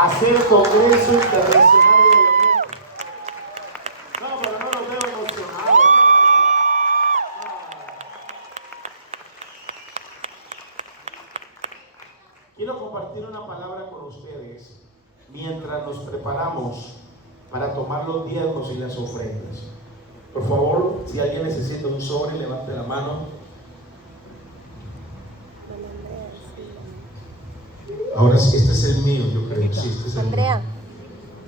hacer Congreso Internacional de Elementos. No, pero no los veo emocionados. Quiero compartir una palabra con ustedes mientras nos preparamos para tomar los diezmos y las ofrendas. Por favor, si alguien necesita un sobre, levante la mano. Ahora sí, este es el mío, yo creo. Sí, este es el Andrea. mío.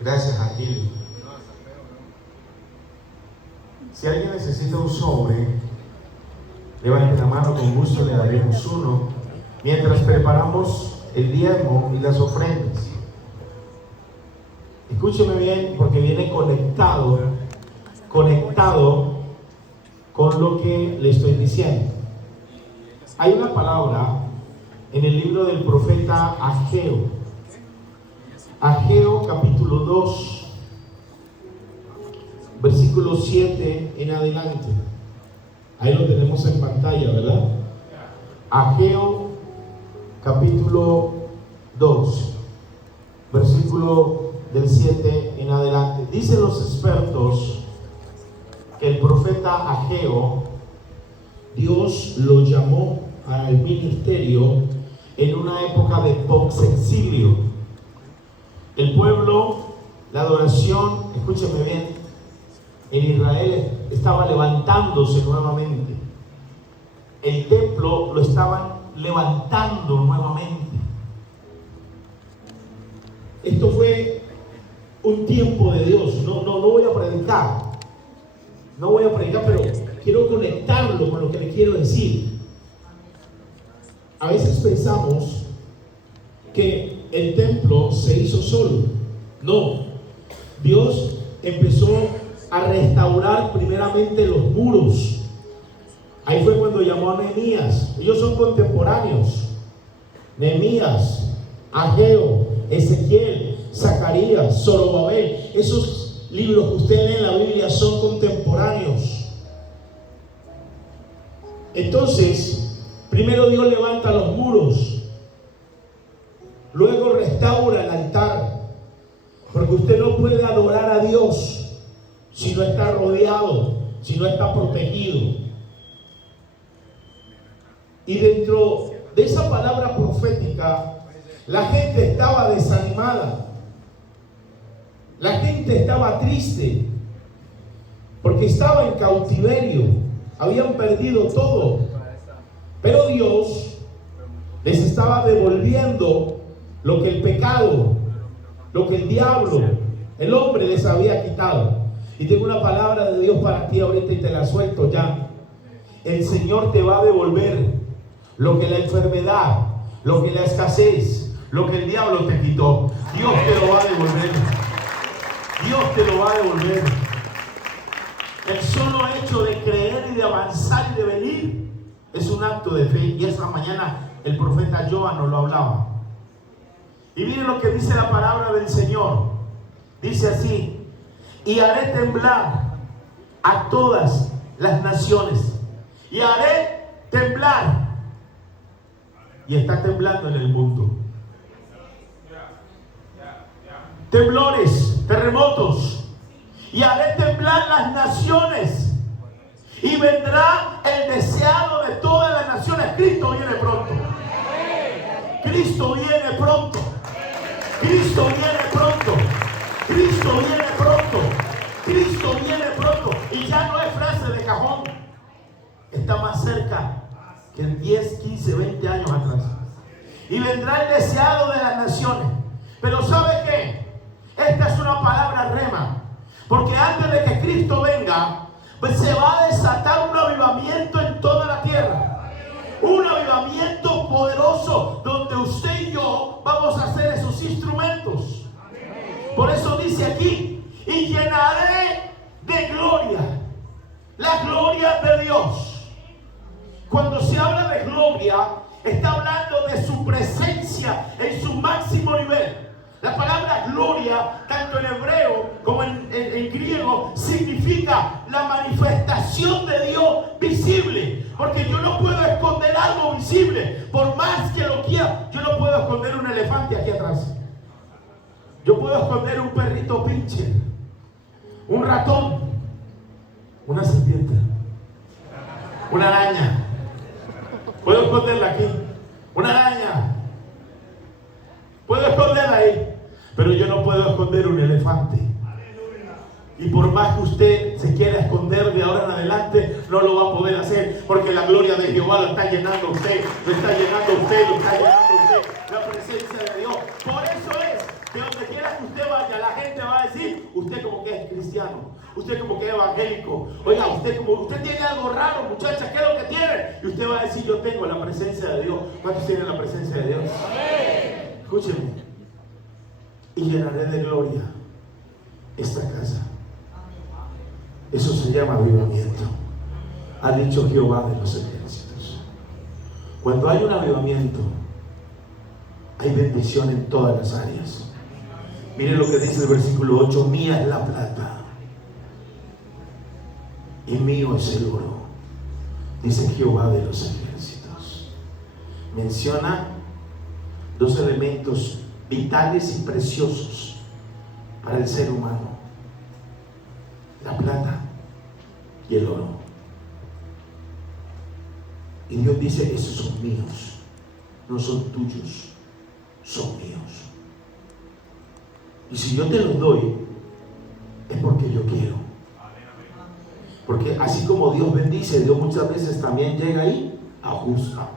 Gracias, Agil. Si alguien necesita un sobre, levante la mano, con gusto le daremos uno. Mientras preparamos el diezmo y las ofrendas. Escúcheme bien, porque viene conectado con lo que le estoy diciendo. Hay una palabra en el libro del profeta Ageo. Ageo capítulo 2, versículo 7 en adelante. Ahí lo tenemos en pantalla, ¿verdad? Ageo capítulo 2, versículo del 7 en adelante. Dicen los expertos que el profeta Ageo, Dios lo llamó al ministerio en una época de post-exilio. El pueblo, la adoración, escúcheme bien, en Israel estaba levantándose nuevamente. El templo lo estaban levantando nuevamente. Esto fue un tiempo de Dios. No voy a predicar. No voy a predicar, pero quiero conectarlo con lo que le quiero decir. A veces pensamos que el templo se hizo solo. No. Dios empezó a restaurar primeramente los muros. Ahí fue cuando llamó a Nehemías. Ellos son contemporáneos. Nehemías, Ageo, Ezequiel, Zacarías, Zorobabel. Esos libros que usted lee en la Biblia son contemporáneos. Entonces, primero Dios levanta los muros, luego restaura el altar, porque usted no puede adorar a Dios si no está rodeado, si no está protegido. Y dentro de esa palabra profética, la gente estaba desanimada, la gente estaba triste, porque estaba en cautiverio, habían perdido todo. Pero Dios les estaba devolviendo lo que el pecado, lo que el diablo, el hombre les había quitado. Y tengo una palabra de Dios para ti ahorita y te la suelto ya. El Señor te va a devolver lo que la enfermedad, lo que la escasez, lo que el diablo te quitó. Dios te lo va a devolver. Dios te lo va a devolver. El solo hecho de creer y de avanzar y de venir es un acto de fe. Y esta mañana el profeta Joab nos lo hablaba. Y miren lo que dice la palabra del Señor. Dice así: y haré temblar a todas las naciones. Y haré temblar. Y está temblando en el mundo. Temblores, terremotos. Y haré temblar las naciones. Y vendrá el deseado de todas las naciones. Cristo viene pronto. Cristo viene pronto. Cristo viene pronto. Cristo viene pronto. Cristo viene pronto. Y ya no es frase de cajón. Está más cerca que en 10, 15, 20 años atrás. Y vendrá el deseado de las naciones. Pero ¿sabe qué? Esta es una palabra rema. Porque antes de que Cristo venga, pues se va a desatar un avivamiento en toda la tierra. Un avivamiento poderoso donde usted y yo vamos a ser esos instrumentos. Por eso dice aquí: y llenaré de gloria, la gloria de Dios. Cuando se habla de gloria, está hablando de su presencia en su máximo nivel. La palabra gloria, tanto en hebreo como en griego, significa la manifestación de Dios visible. Porque yo no puedo esconder algo visible. Por más que lo quiera, yo no puedo esconder un elefante aquí atrás. puedo esconder un perrito pinche, un ratón, una serpiente, una araña. Puedo esconderla aquí, una araña. Puedo esconderla ahí, pero yo no puedo esconder un elefante. Y por más que usted se quiera esconder de ahora en adelante, no lo va a poder hacer, porque la gloria de Jehová lo está llenando a usted, lo está llenando a usted, lo está llenando a usted, la presencia de Dios. Por eso es que donde quiera que usted vaya, la gente va a decir, usted como que es cristiano, usted como que es evangélico. Oiga, usted tiene algo raro, muchacha, ¿qué es lo que tiene? Y usted va a decir, yo tengo la presencia de Dios. ¿Cuántos tienen la presencia de Dios? Amén. Escúcheme. Y llenaré de gloria esta casa. Eso se llama avivamiento. Ha dicho Jehová de los ejércitos. Cuando hay un avivamiento, hay bendición en todas las áreas. Mire lo que dice el versículo 8: mía es la plata y mío es el oro, dice Jehová de los ejércitos. Menciona dos elementos vitales y preciosos para el ser humano: la plata y el oro. Y Dios dice, esos son míos, no son tuyos, son míos. Y si yo te los doy, es porque yo quiero. Porque así como Dios bendice, Dios muchas veces también llega ahí a juzgar,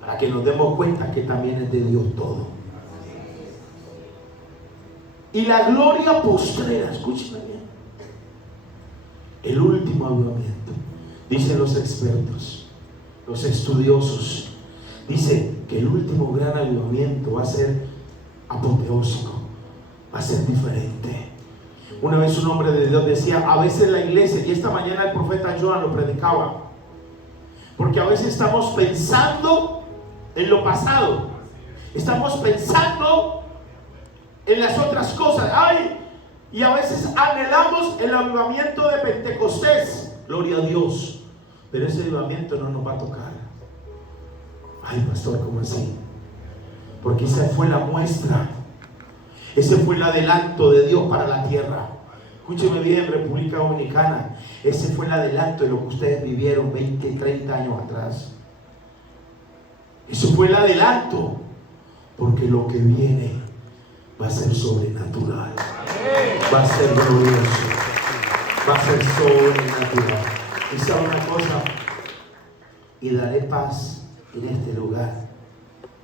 para que nos demos cuenta que también es de Dios todo. Y la gloria postrera, escúchame bien, el último avivamiento, dicen los expertos, los estudiosos, dice que el último gran avivamiento va a ser apoteósico, va a ser diferente. Una vez un hombre de Dios decía, a veces la iglesia, y esta mañana el profeta Joan lo predicaba, porque a veces estamos pensando en lo pasado, estamos pensando en las otras cosas. ¡Ay! Y a veces anhelamos el avivamiento de Pentecostés, gloria a Dios, pero ese avivamiento no nos va a tocar. Ay, pastor, ¿cómo así? Porque esa fue la muestra, ese fue el adelanto de Dios para la tierra. Escúcheme bien, República Dominicana, ese fue el adelanto de lo que ustedes vivieron 20, 30 años atrás. Eso fue el adelanto, porque lo que viene va a ser sobrenatural, va a ser glorioso, va a ser sobrenatural. Y sabe una cosa, y daré paz en este lugar,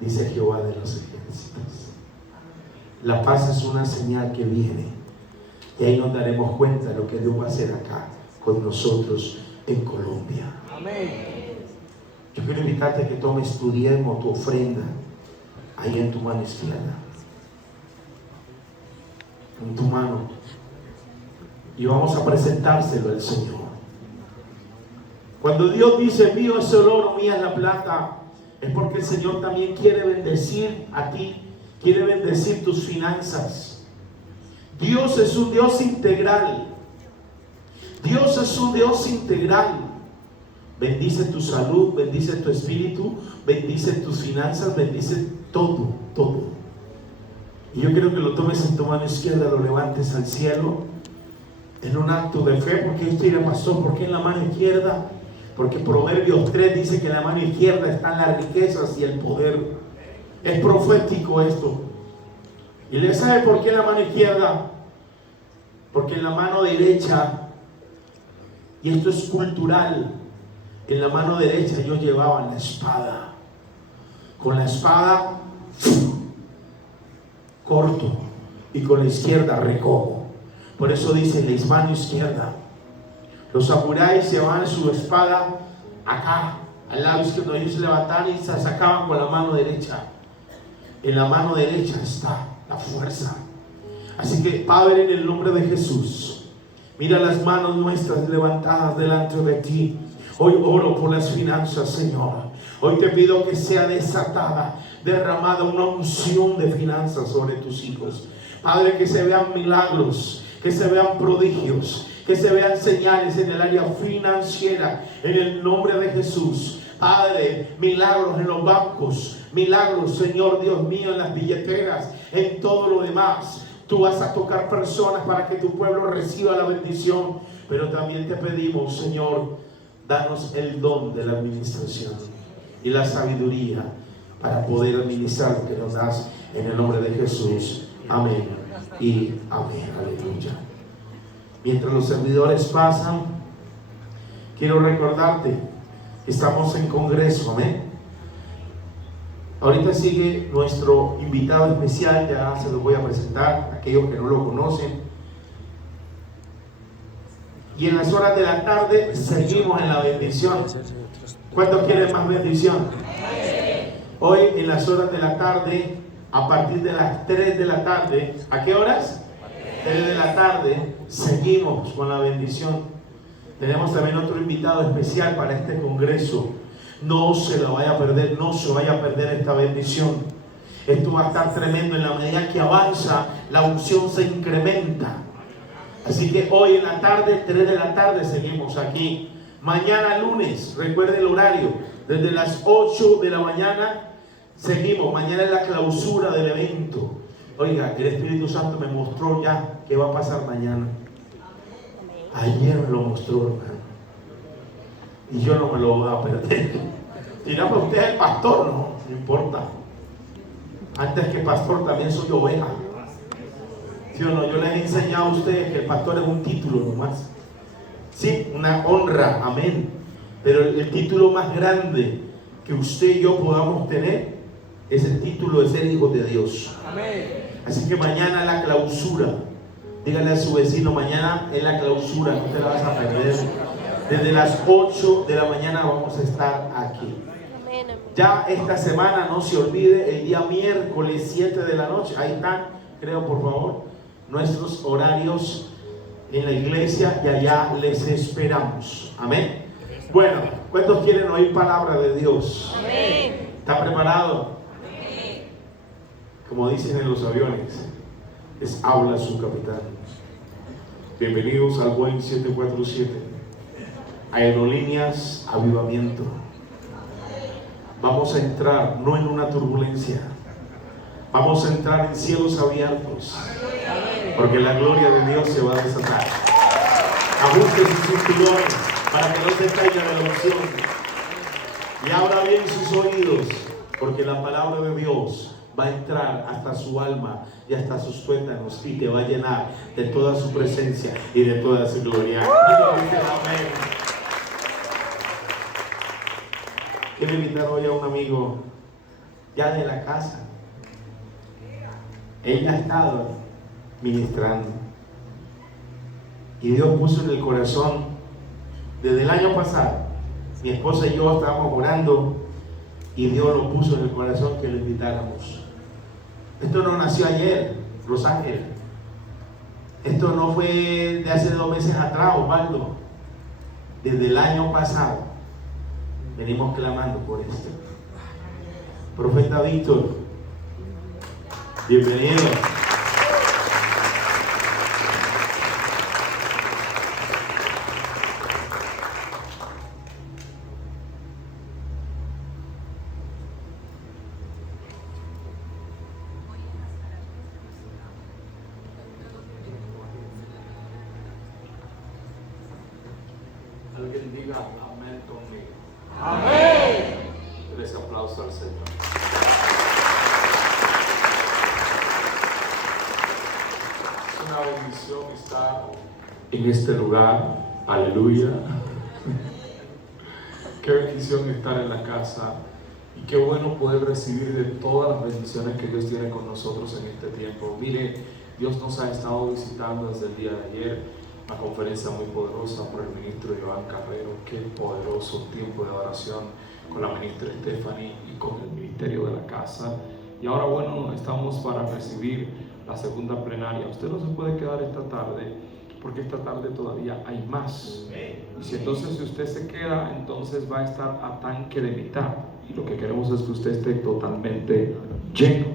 dice Jehová de los ejércitos. La paz es una señal que viene, y ahí nos daremos cuenta de lo que Dios va a hacer acá con nosotros en Colombia. Amén. Yo quiero invitarte a que tomes tu diezmo, tu ofrenda, ahí en tu mano izquierda, en tu mano, y vamos a presentárselo al Señor. Cuando Dios dice, mío es el oro, mía es la plata, es porque el Señor también quiere bendecir a ti, quiere bendecir tus finanzas. Dios es un Dios integral. Dios es un Dios integral. Bendice tu salud, bendice tu espíritu, bendice tus finanzas, bendice todo, todo. Y yo quiero que lo tomes en tu mano izquierda, lo levantes al cielo en un acto de fe. Porque usted dirá, pastor, ¿por qué en la mano izquierda? Porque Proverbios 3 dice que en la mano izquierda están las riquezas y el poder. Es profético esto. ¿Y le sabe por qué en la mano izquierda? Porque en la mano derecha, y esto es cultural, en la mano derecha ellos llevaban la espada. Con la espada corto y con la izquierda recojo. Por eso dice la mano izquierda. Los samuráis llevaban su espada acá, al lado izquierdo. Ellos se levantaban y se sacaban con la mano derecha. En la mano derecha está la fuerza. Así que, Padre, en el nombre de Jesús, mira las manos nuestras levantadas delante de ti. Hoy oro por las finanzas, Señor. Hoy te pido que sea desatada, derramada una unción de finanzas sobre tus hijos. Padre, que se vean milagros, que se vean prodigios, que se vean señales en el área financiera, en el nombre de Jesús. Padre, milagros en los bancos, milagros, Señor Dios mío, en las billeteras, en todo lo demás. Tú vas a tocar personas para que tu pueblo reciba la bendición. Pero también te pedimos, Señor, danos el don de la administración y la sabiduría para poder administrar lo que nos das, en el nombre de Jesús. Amén y amén. Aleluya. Mientras los servidores pasan, quiero recordarte que estamos en congreso. Amén. Ahorita sigue nuestro invitado especial, ya se lo voy a presentar a aquellos que no lo conocen. Y en las horas de la tarde seguimos en la bendición. ¿Cuántos quieren más bendición? Hoy en las horas de la tarde, a partir de las 3 de la tarde, ¿a qué horas? 3 de la tarde, seguimos con la bendición. Tenemos también otro invitado especial para este congreso. No se lo vaya a perder, no se vaya a perder esta bendición. Esto va a estar tremendo. En la medida que avanza, la unción se incrementa. Así que hoy en la tarde, 3 de la tarde, seguimos aquí. Mañana lunes, recuerde el horario, desde las 8 de la mañana seguimos. Mañana es la clausura del evento. Oiga, el Espíritu Santo me mostró ya qué va a pasar mañana. Ayer me lo mostró, hermano. Y yo no me lo voy a perder. Dirá, pues usted es el pastor. No importa. Antes que pastor también soy oveja. ¿Sí o no? Yo les he enseñado a ustedes que el pastor es un título nomás. Sí, una honra, amén. Pero el título más grande que usted y yo podamos tener es el título de ser hijos de Dios. Amén. Así que mañana la clausura. Dígale a su vecino, mañana es la clausura, no te la vas a perder. Desde las 8 de la mañana vamos a estar aquí. Ya esta semana, no se olvide, el día miércoles 7 de la noche, ahí están, creo, por favor, nuestros horarios en la iglesia y allá les esperamos. Amén. Bueno, ¿cuántos quieren oír palabra de Dios? Amén. ¿Está preparado? Amén. Como dicen en los aviones, habla su capitán. Bienvenidos al Boeing 747, Aerolíneas Avivamiento. Vamos a entrar no en una turbulencia, vamos a entrar en cielos abiertos, porque la gloria de Dios se va a desatar. Ajuste sus cinturones para que no se caiga de la unción y abra bien sus oídos, porque la palabra de Dios va a entrar hasta su alma y hasta sus tuétanos y te va a llenar de toda su presencia y de toda su gloria. Amén. Quiero invitar hoy a un amigo ya de la casa. Él ya ha estado ministrando y Dios puso en el corazón desde el año pasado. Mi esposa y yo estábamos orando y Dios lo puso en el corazón que lo invitáramos. Esto no nació ayer, Rosángel. Esto no fue de hace 2 meses atrás, Osvaldo. Desde el año pasado venimos clamando por esto. Profeta Víctor, bienvenido. Alguien diga amén conmigo. Amén. Les aplauso al Señor. Es una bendición estar en este lugar. Aleluya. Qué bendición estar en la casa. Y qué bueno poder recibir de todas las bendiciones que Dios tiene con nosotros en este tiempo. Mire, Dios nos ha estado visitando desde el día de ayer. Una conferencia muy poderosa por el ministro Iván Carrero. Qué poderoso tiempo de oración con la ministra Stephanie y con el ministerio de la casa. Y ahora, bueno, estamos para recibir la segunda plenaria. Usted no se puede quedar esta tarde, porque esta tarde todavía hay más. Y si usted se queda, entonces va a estar a tanque de mitad. Y lo que queremos es que usted esté totalmente lleno.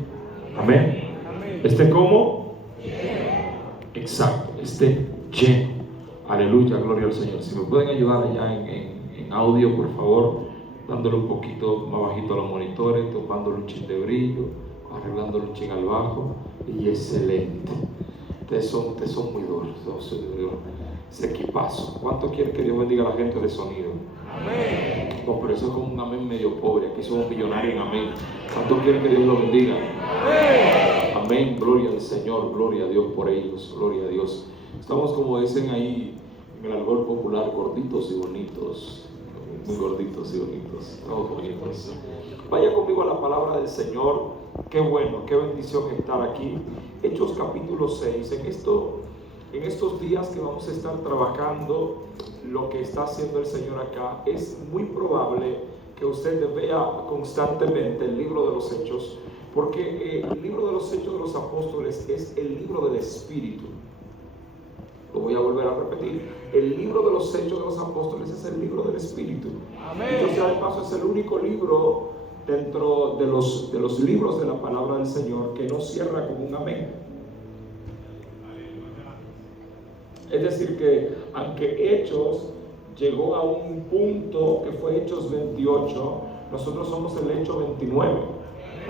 Amén. ¿Esté cómo? Exacto, esté lleno. Aleluya, gloria al Señor. Si me pueden ayudar allá en audio, por favor, dándole un poquito más bajito a los monitores, topándole un chin de brillo, arreglándole un chin al bajo. y excelente. Ustedes son muy duros, ese equipazo. ¿Cuánto quiere que Dios bendiga a la gente de sonido? Amén. No, pero eso es como un amén medio pobre. Aquí somos millonarios en amén. ¿Cuánto quiere que Dios lo bendiga? Amén. Amén. Gloria al Señor, gloria a Dios por ellos, gloria a Dios. Estamos, como dicen ahí en el argot popular, gorditos y bonitos. Muy gorditos y bonitos, todos bonitos. Vaya conmigo a la palabra del Señor. Qué bueno, qué bendición estar aquí. Hechos capítulo 6. En estos días que vamos a estar trabajando lo que está haciendo el Señor acá, es muy probable que usted vea constantemente el libro de los Hechos, porque el libro de los Hechos de los Apóstoles es el libro del Espíritu. Lo voy a volver a repetir. El libro de los Hechos de los Apóstoles es el libro del Espíritu. Amén. Dicho sea de paso, es el único libro dentro de los libros de la palabra del Señor que no cierra con un amén. Es decir que aunque Hechos llegó a un punto que fue Hechos 28, nosotros somos el Hecho 29.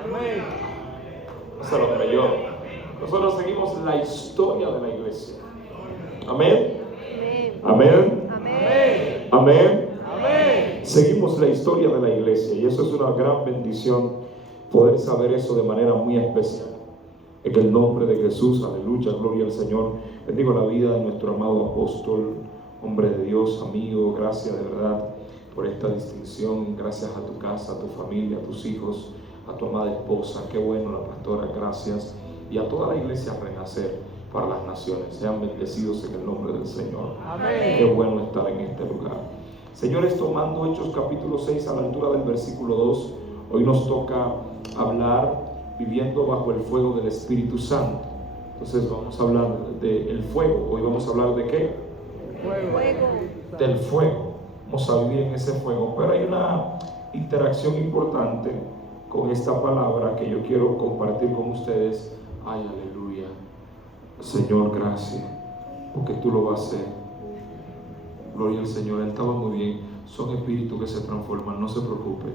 Amén. No se lo creyó. Nosotros seguimos la historia de la iglesia. Amén. Amén. Amén. Amén. Amén. Seguimos la historia de la iglesia y eso es una gran bendición poder saber eso de manera muy especial. En el nombre de Jesús, aleluya, gloria al Señor. Bendigo la vida de nuestro amado apóstol, hombre de Dios, amigo. Gracias de verdad por esta distinción. Gracias a tu casa, a tu familia, a tus hijos, a tu amada esposa. Qué bueno, la pastora, gracias. Y a toda la iglesia Renacer para las naciones. Sean bendecidos en el nombre del Señor. Amén. Qué bueno estar en este lugar. Señores, tomando Hechos capítulo 6 a la altura del versículo 2, hoy nos toca hablar viviendo bajo el fuego del Espíritu Santo. Entonces vamos a hablar del fuego. Hoy vamos a hablar de ¿qué? Fuego. Del fuego. Vamos a vivir en ese fuego. Pero hay una interacción importante con esta palabra que yo quiero compartir con ustedes. Ay, aleluya. Señor, gracias, porque tú lo vas a hacer. Gloria al Señor. Él estaba muy bien. Son espíritus que se transforman, no se preocupen.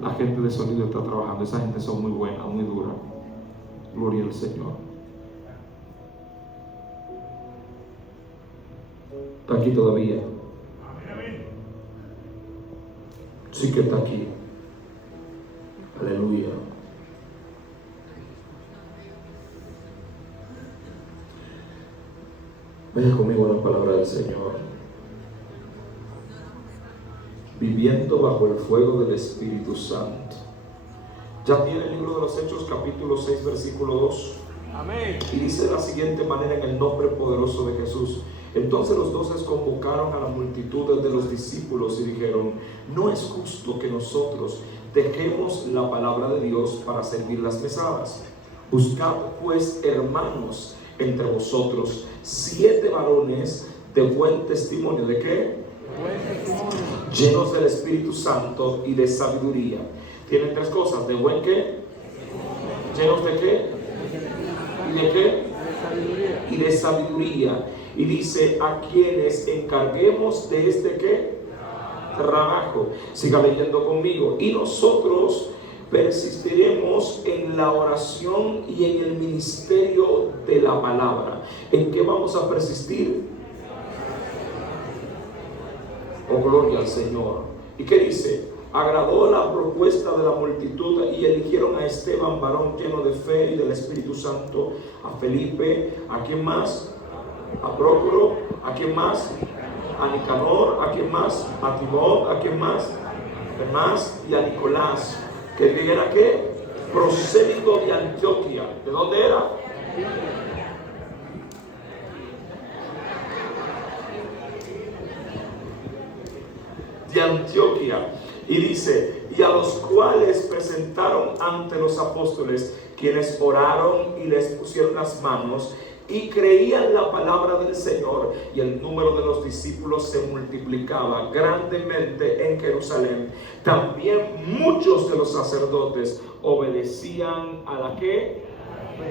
La gente de sonido está trabajando. Esa gente son muy buena, muy dura. Gloria al Señor. ¿Está aquí todavía? Sí que está aquí. Aleluya. Vaya conmigo a la palabra del Señor. Viviendo bajo el fuego del Espíritu Santo. Ya tiene el libro de los Hechos capítulo 6 versículo 2. Amén. Y dice de la siguiente manera en el nombre poderoso de Jesús. Entonces los 12 convocaron a la multitud de los discípulos y dijeron: no es justo que nosotros dejemos la palabra de Dios para servir las mesadas. Buscad pues, hermanos, entre vosotros 7 varones de buen testimonio. ¿De qué? Llenos del Espíritu Santo y de sabiduría. Tienen 3 cosas: de buen qué, llenos de qué, y de qué, y de sabiduría. Y dice: a quienes encarguemos de este qué, trabajo. Siga leyendo conmigo. Y nosotros persistiremos en la oración y en el ministerio de la palabra. ¿En qué vamos a persistir? Oh, gloria al Señor. ¿Y qué dice? Agradó la propuesta de la multitud y eligieron a Esteban, varón lleno de fe y del Espíritu Santo, a Felipe, ¿a quién más? A Prócoro, ¿a quién más? A Nicanor, ¿a quién más? A Timón, ¿a quién más? Además, y a Nicolás, que era ¿qué? Prosélito de Antioquía. ¿De dónde era? De Antioquía. Y dice: y a los cuales presentaron ante los apóstoles, quienes oraron y les pusieron las manos y creían la palabra del Señor, y el número de los discípulos se multiplicaba grandemente en Jerusalén. También muchos de los sacerdotes obedecían a la ¿qué?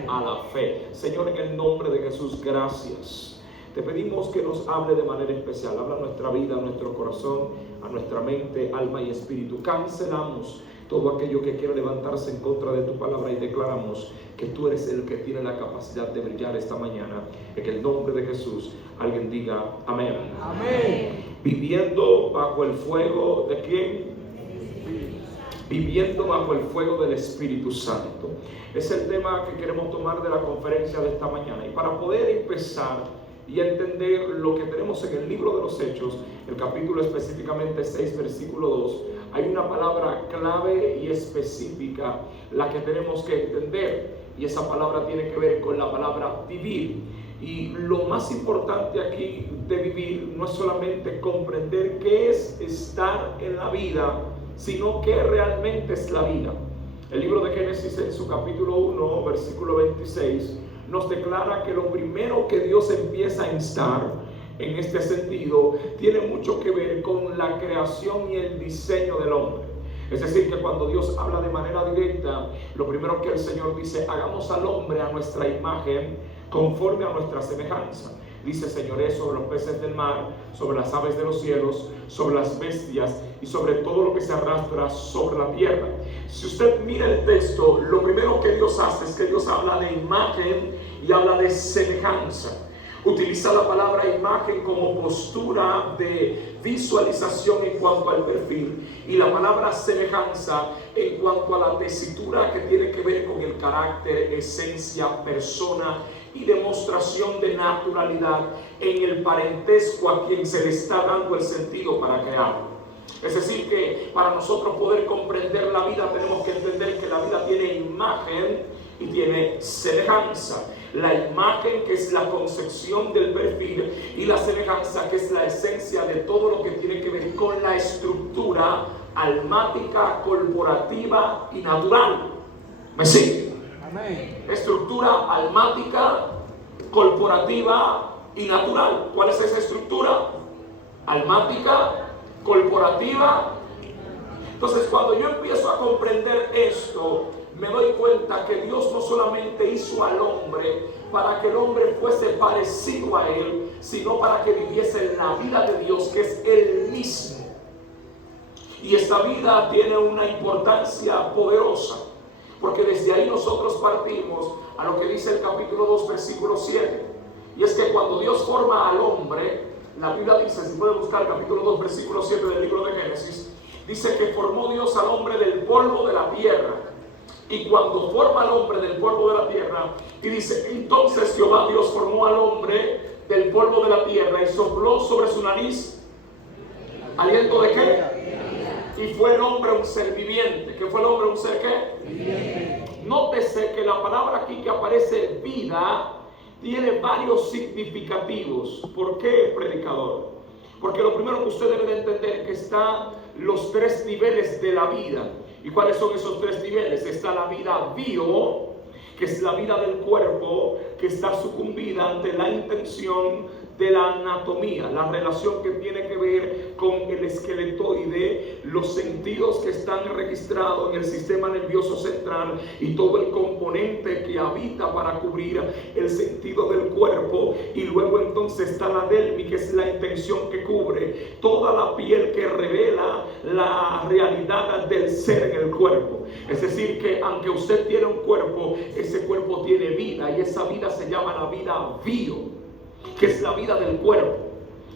A la fe. Señor, en el nombre de Jesús, gracias. Te pedimos que nos hable de manera especial. Habla a nuestra vida, a nuestro corazón, a nuestra mente, alma y espíritu. Cancelamos todo aquello que quiera levantarse en contra de tu palabra y declaramos que tú eres el que tiene la capacidad de brillar esta mañana. En el nombre de Jesús, alguien diga amén. Amén. Viviendo bajo el fuego ¿de quién? Viviendo bajo el fuego del Espíritu Santo. Es el tema que queremos tomar de la conferencia de esta mañana. Y para poder empezar y entender lo que tenemos en el libro de los Hechos, el capítulo específicamente 6, versículo 2, hay una palabra clave y específica la que tenemos que entender. Y esa palabra tiene que ver con la palabra vivir. Y lo más importante aquí de vivir no es solamente comprender qué es estar en la vida, sino qué realmente es la vida. El libro de Génesis en su capítulo 1, versículo 26, nos declara que lo primero que Dios empieza a instar en este sentido tiene mucho que ver con la creación y el diseño del hombre. Es decir, que cuando Dios habla de manera directa, lo primero que el Señor dice: hagamos al hombre a nuestra imagen, conforme a nuestra semejanza. Dice: señoré sobre los peces del mar, sobre las aves de los cielos, sobre las bestias y sobre todo lo que se arrastra sobre la tierra. Si usted mira el texto, lo primero que Dios hace es que Dios habla de imagen y habla de semejanza. Utiliza la palabra imagen como postura de visualización en cuanto al perfil, y la palabra semejanza en cuanto a la tesitura que tiene que ver con el carácter, esencia, persona y demostración de naturalidad en el parentesco a quien se le está dando el sentido para crearlo. Es decir, que para nosotros poder comprender la vida tenemos que entender que la vida tiene imagen y tiene semejanza. La imagen, que es la concepción del perfil, y la semejanza, que es la esencia de todo lo que tiene que ver con la estructura almática, corporativa y natural. ¿Me sigue? Amén. Estructura almática, corporativa y natural. ¿Cuál es esa estructura? Almática, corporativa. Entonces, cuando yo empiezo a comprender esto, me doy cuenta que Dios no solamente hizo al hombre para que el hombre fuese parecido a él, sino para que viviese la vida de Dios, que es él mismo. Y esta vida tiene una importancia poderosa, porque desde ahí nosotros partimos a lo que dice el capítulo 2, versículo 7. Y es que cuando Dios forma al hombre, la Biblia dice, si puede buscar el capítulo 2, versículo 7 del libro de Génesis, dice que formó Dios al hombre del polvo de la tierra. Y cuando forma al hombre del polvo de la tierra, y dice: entonces Jehová Dios formó al hombre del polvo de la tierra y sopló sobre su nariz aliento de qué? Y fue el hombre un ser viviente. ¿Qué fue el hombre? Un ser qué? Viviente. Nótese que la palabra aquí que aparece vida tiene varios significativos. ¿Por qué, predicador? Porque lo primero que usted debe de entender es que están los tres niveles de la vida. ¿Y cuáles son esos tres niveles? Está la vida bio, que es la vida del cuerpo, que está sucumbida ante la intención de la anatomía, la relación que tiene que ver con el esqueletoide, los sentidos que están registrados en el sistema nervioso central y todo el componente que habita para cubrir el sentido del cuerpo. Y luego entonces está la dermis, que es la intención que cubre toda la piel, que revela la realidad del ser en el cuerpo. Es decir, que aunque usted tiene un cuerpo, ese cuerpo tiene vida, y esa vida se llama la vida bio, que es la vida del cuerpo,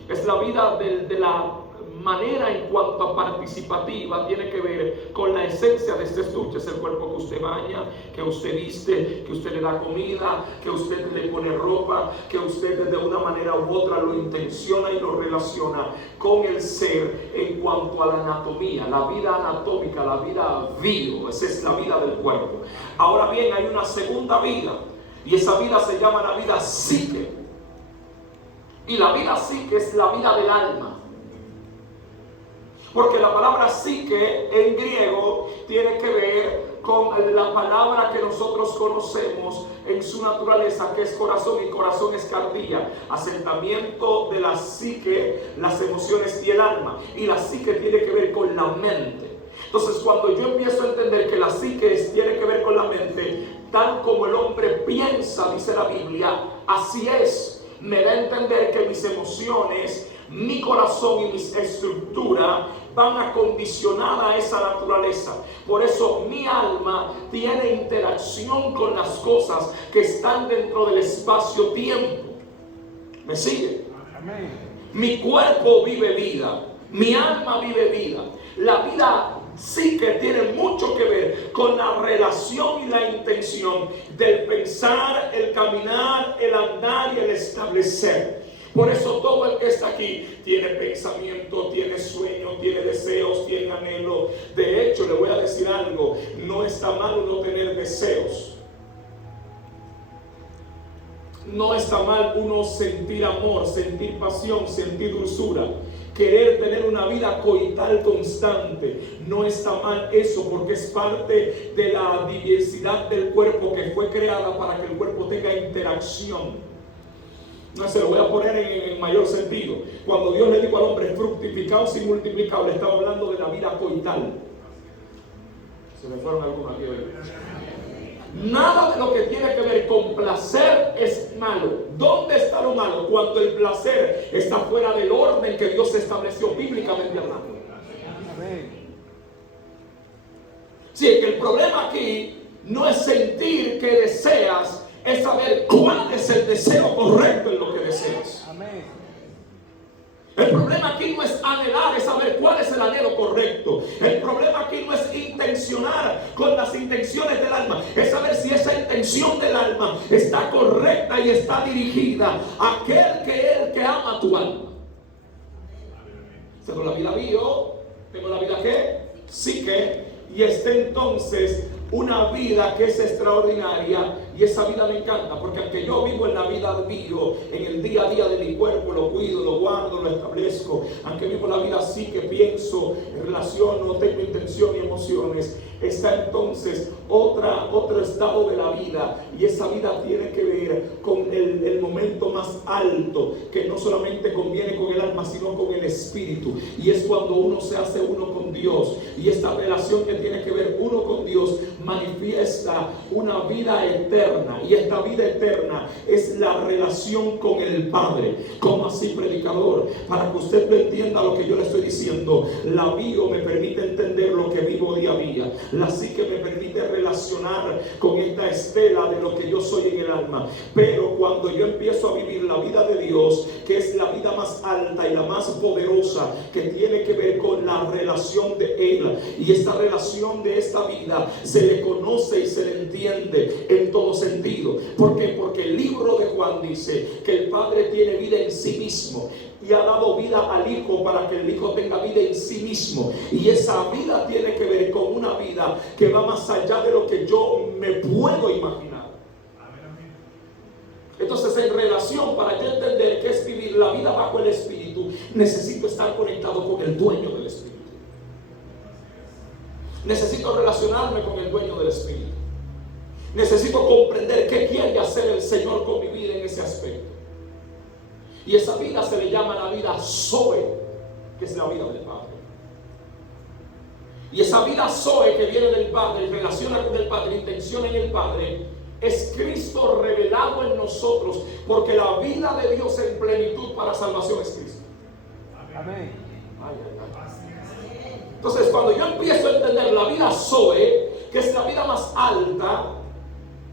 es la vida de la manera en cuanto a participativa, tiene que ver con la esencia de este estuche. Es el cuerpo que usted baña, que usted viste, que usted le da comida, que usted le pone ropa, que usted de una manera u otra lo intenciona y lo relaciona con el ser en cuanto a la anatomía, la vida anatómica, la vida bio. Esa es la vida del cuerpo. Ahora bien, hay una segunda vida, y esa vida se llama la vida psique. Y la vida psique es la vida del alma. Porque la palabra psique en griego tiene que ver con la palabra que nosotros conocemos en su naturaleza, que es corazón, y corazón es cardia, asentamiento de la psique, las emociones y el alma. Y la psique tiene que ver con la mente. Entonces, cuando yo empiezo a entender que la psique tiene que ver con la mente, tal como el hombre piensa, dice la Biblia, así es. Me da a entender que mis emociones, mi corazón y mi estructura van a condicionar a esa naturaleza. Por eso mi alma tiene interacción con las cosas que están dentro del espacio-tiempo. ¿Me sigue? Amén. Mi cuerpo vive vida, mi alma vive vida. La vida sí que tiene mucho que ver con la relación y la intención del pensar, el caminar, el andar y el establecer. Por eso todo el que está aquí tiene pensamiento, tiene sueño, tiene deseos, tiene anhelo. De hecho, le voy a decir algo, no está mal uno tener deseos. No está mal uno sentir amor, sentir pasión, sentir dulzura. Querer tener una vida coital constante. No está mal eso, porque es parte de la diversidad del cuerpo que fue creada para que el cuerpo tenga interacción. No se lo voy a poner en mayor sentido. Cuando Dios le dijo al hombre fructificaos y multiplicaos, le estaba hablando de la vida coital. Se me fueron algunos aquí hoy. Nada de lo que tiene que ver con placer es malo. ¿Dónde está lo malo? Cuando el placer está fuera del orden que Dios estableció bíblicamente hablando. Sí, que el problema aquí no es sentir que deseas, es saber cuál es el deseo correcto en lo que deseas. Amén. El problema aquí no es anhelar, es saber cuál es el anhelo correcto. El problema aquí no es intencionar con las intenciones del alma, es saber si esa intención del alma está correcta y está dirigida a aquel que ama tu alma. Tengo la vida bio, tengo la vida que psique, y entonces una vida que es extraordinaria. Y esa vida me encanta, porque aunque yo vivo en la vida bio, en el día a día de mi cuerpo, lo cuido, lo guardo, lo establezco, aunque vivo la vida así, que pienso, relaciono, tengo intención y emociones, está entonces otro estado de la vida, y esa vida tiene que ver con el momento más alto, que no solamente conviene con el alma, sino con el espíritu, y es cuando uno se hace uno con Dios, y esta relación que tiene que ver uno con Dios manifiesta una vida eterna. Y esta vida eterna es la relación con el Padre. ¿Cómo así, predicador? Para que usted lo entienda lo que yo le estoy diciendo. La bio me permite entender lo que vivo día a día. La psique me permite relacionar con esta estela de lo que yo soy en el alma. Pero cuando yo empiezo a vivir la vida de Dios, que es la vida más alta y la más poderosa, que tiene que ver con la relación de Él, y esta relación de esta vida se le conoce y se le entiende en todo sentido. ¿Por qué? Porque el libro de Juan dice que el Padre tiene vida en sí mismo y ha dado vida al Hijo para que el Hijo tenga vida en sí mismo, y esa vida tiene que ver con una vida que va más allá de lo que yo me puedo imaginar. Entonces, en relación, para yo entender que es vivir la vida bajo el Espíritu, necesito estar conectado con el dueño del Espíritu. Necesito relacionarme con el dueño del Espíritu. Necesito comprender qué quiere hacer el Señor con mi vida en ese aspecto. Y esa vida se le llama la vida Zoe, que es la vida del Padre. Y esa vida Zoe que viene del Padre, relaciona con el Padre, intención en el Padre, es Cristo revelado en nosotros, porque la vida de Dios en plenitud para salvación es Cristo. Amén. Ay, ay, ay. Entonces, cuando yo empiezo a entender la vida Zoe, que es la vida más alta,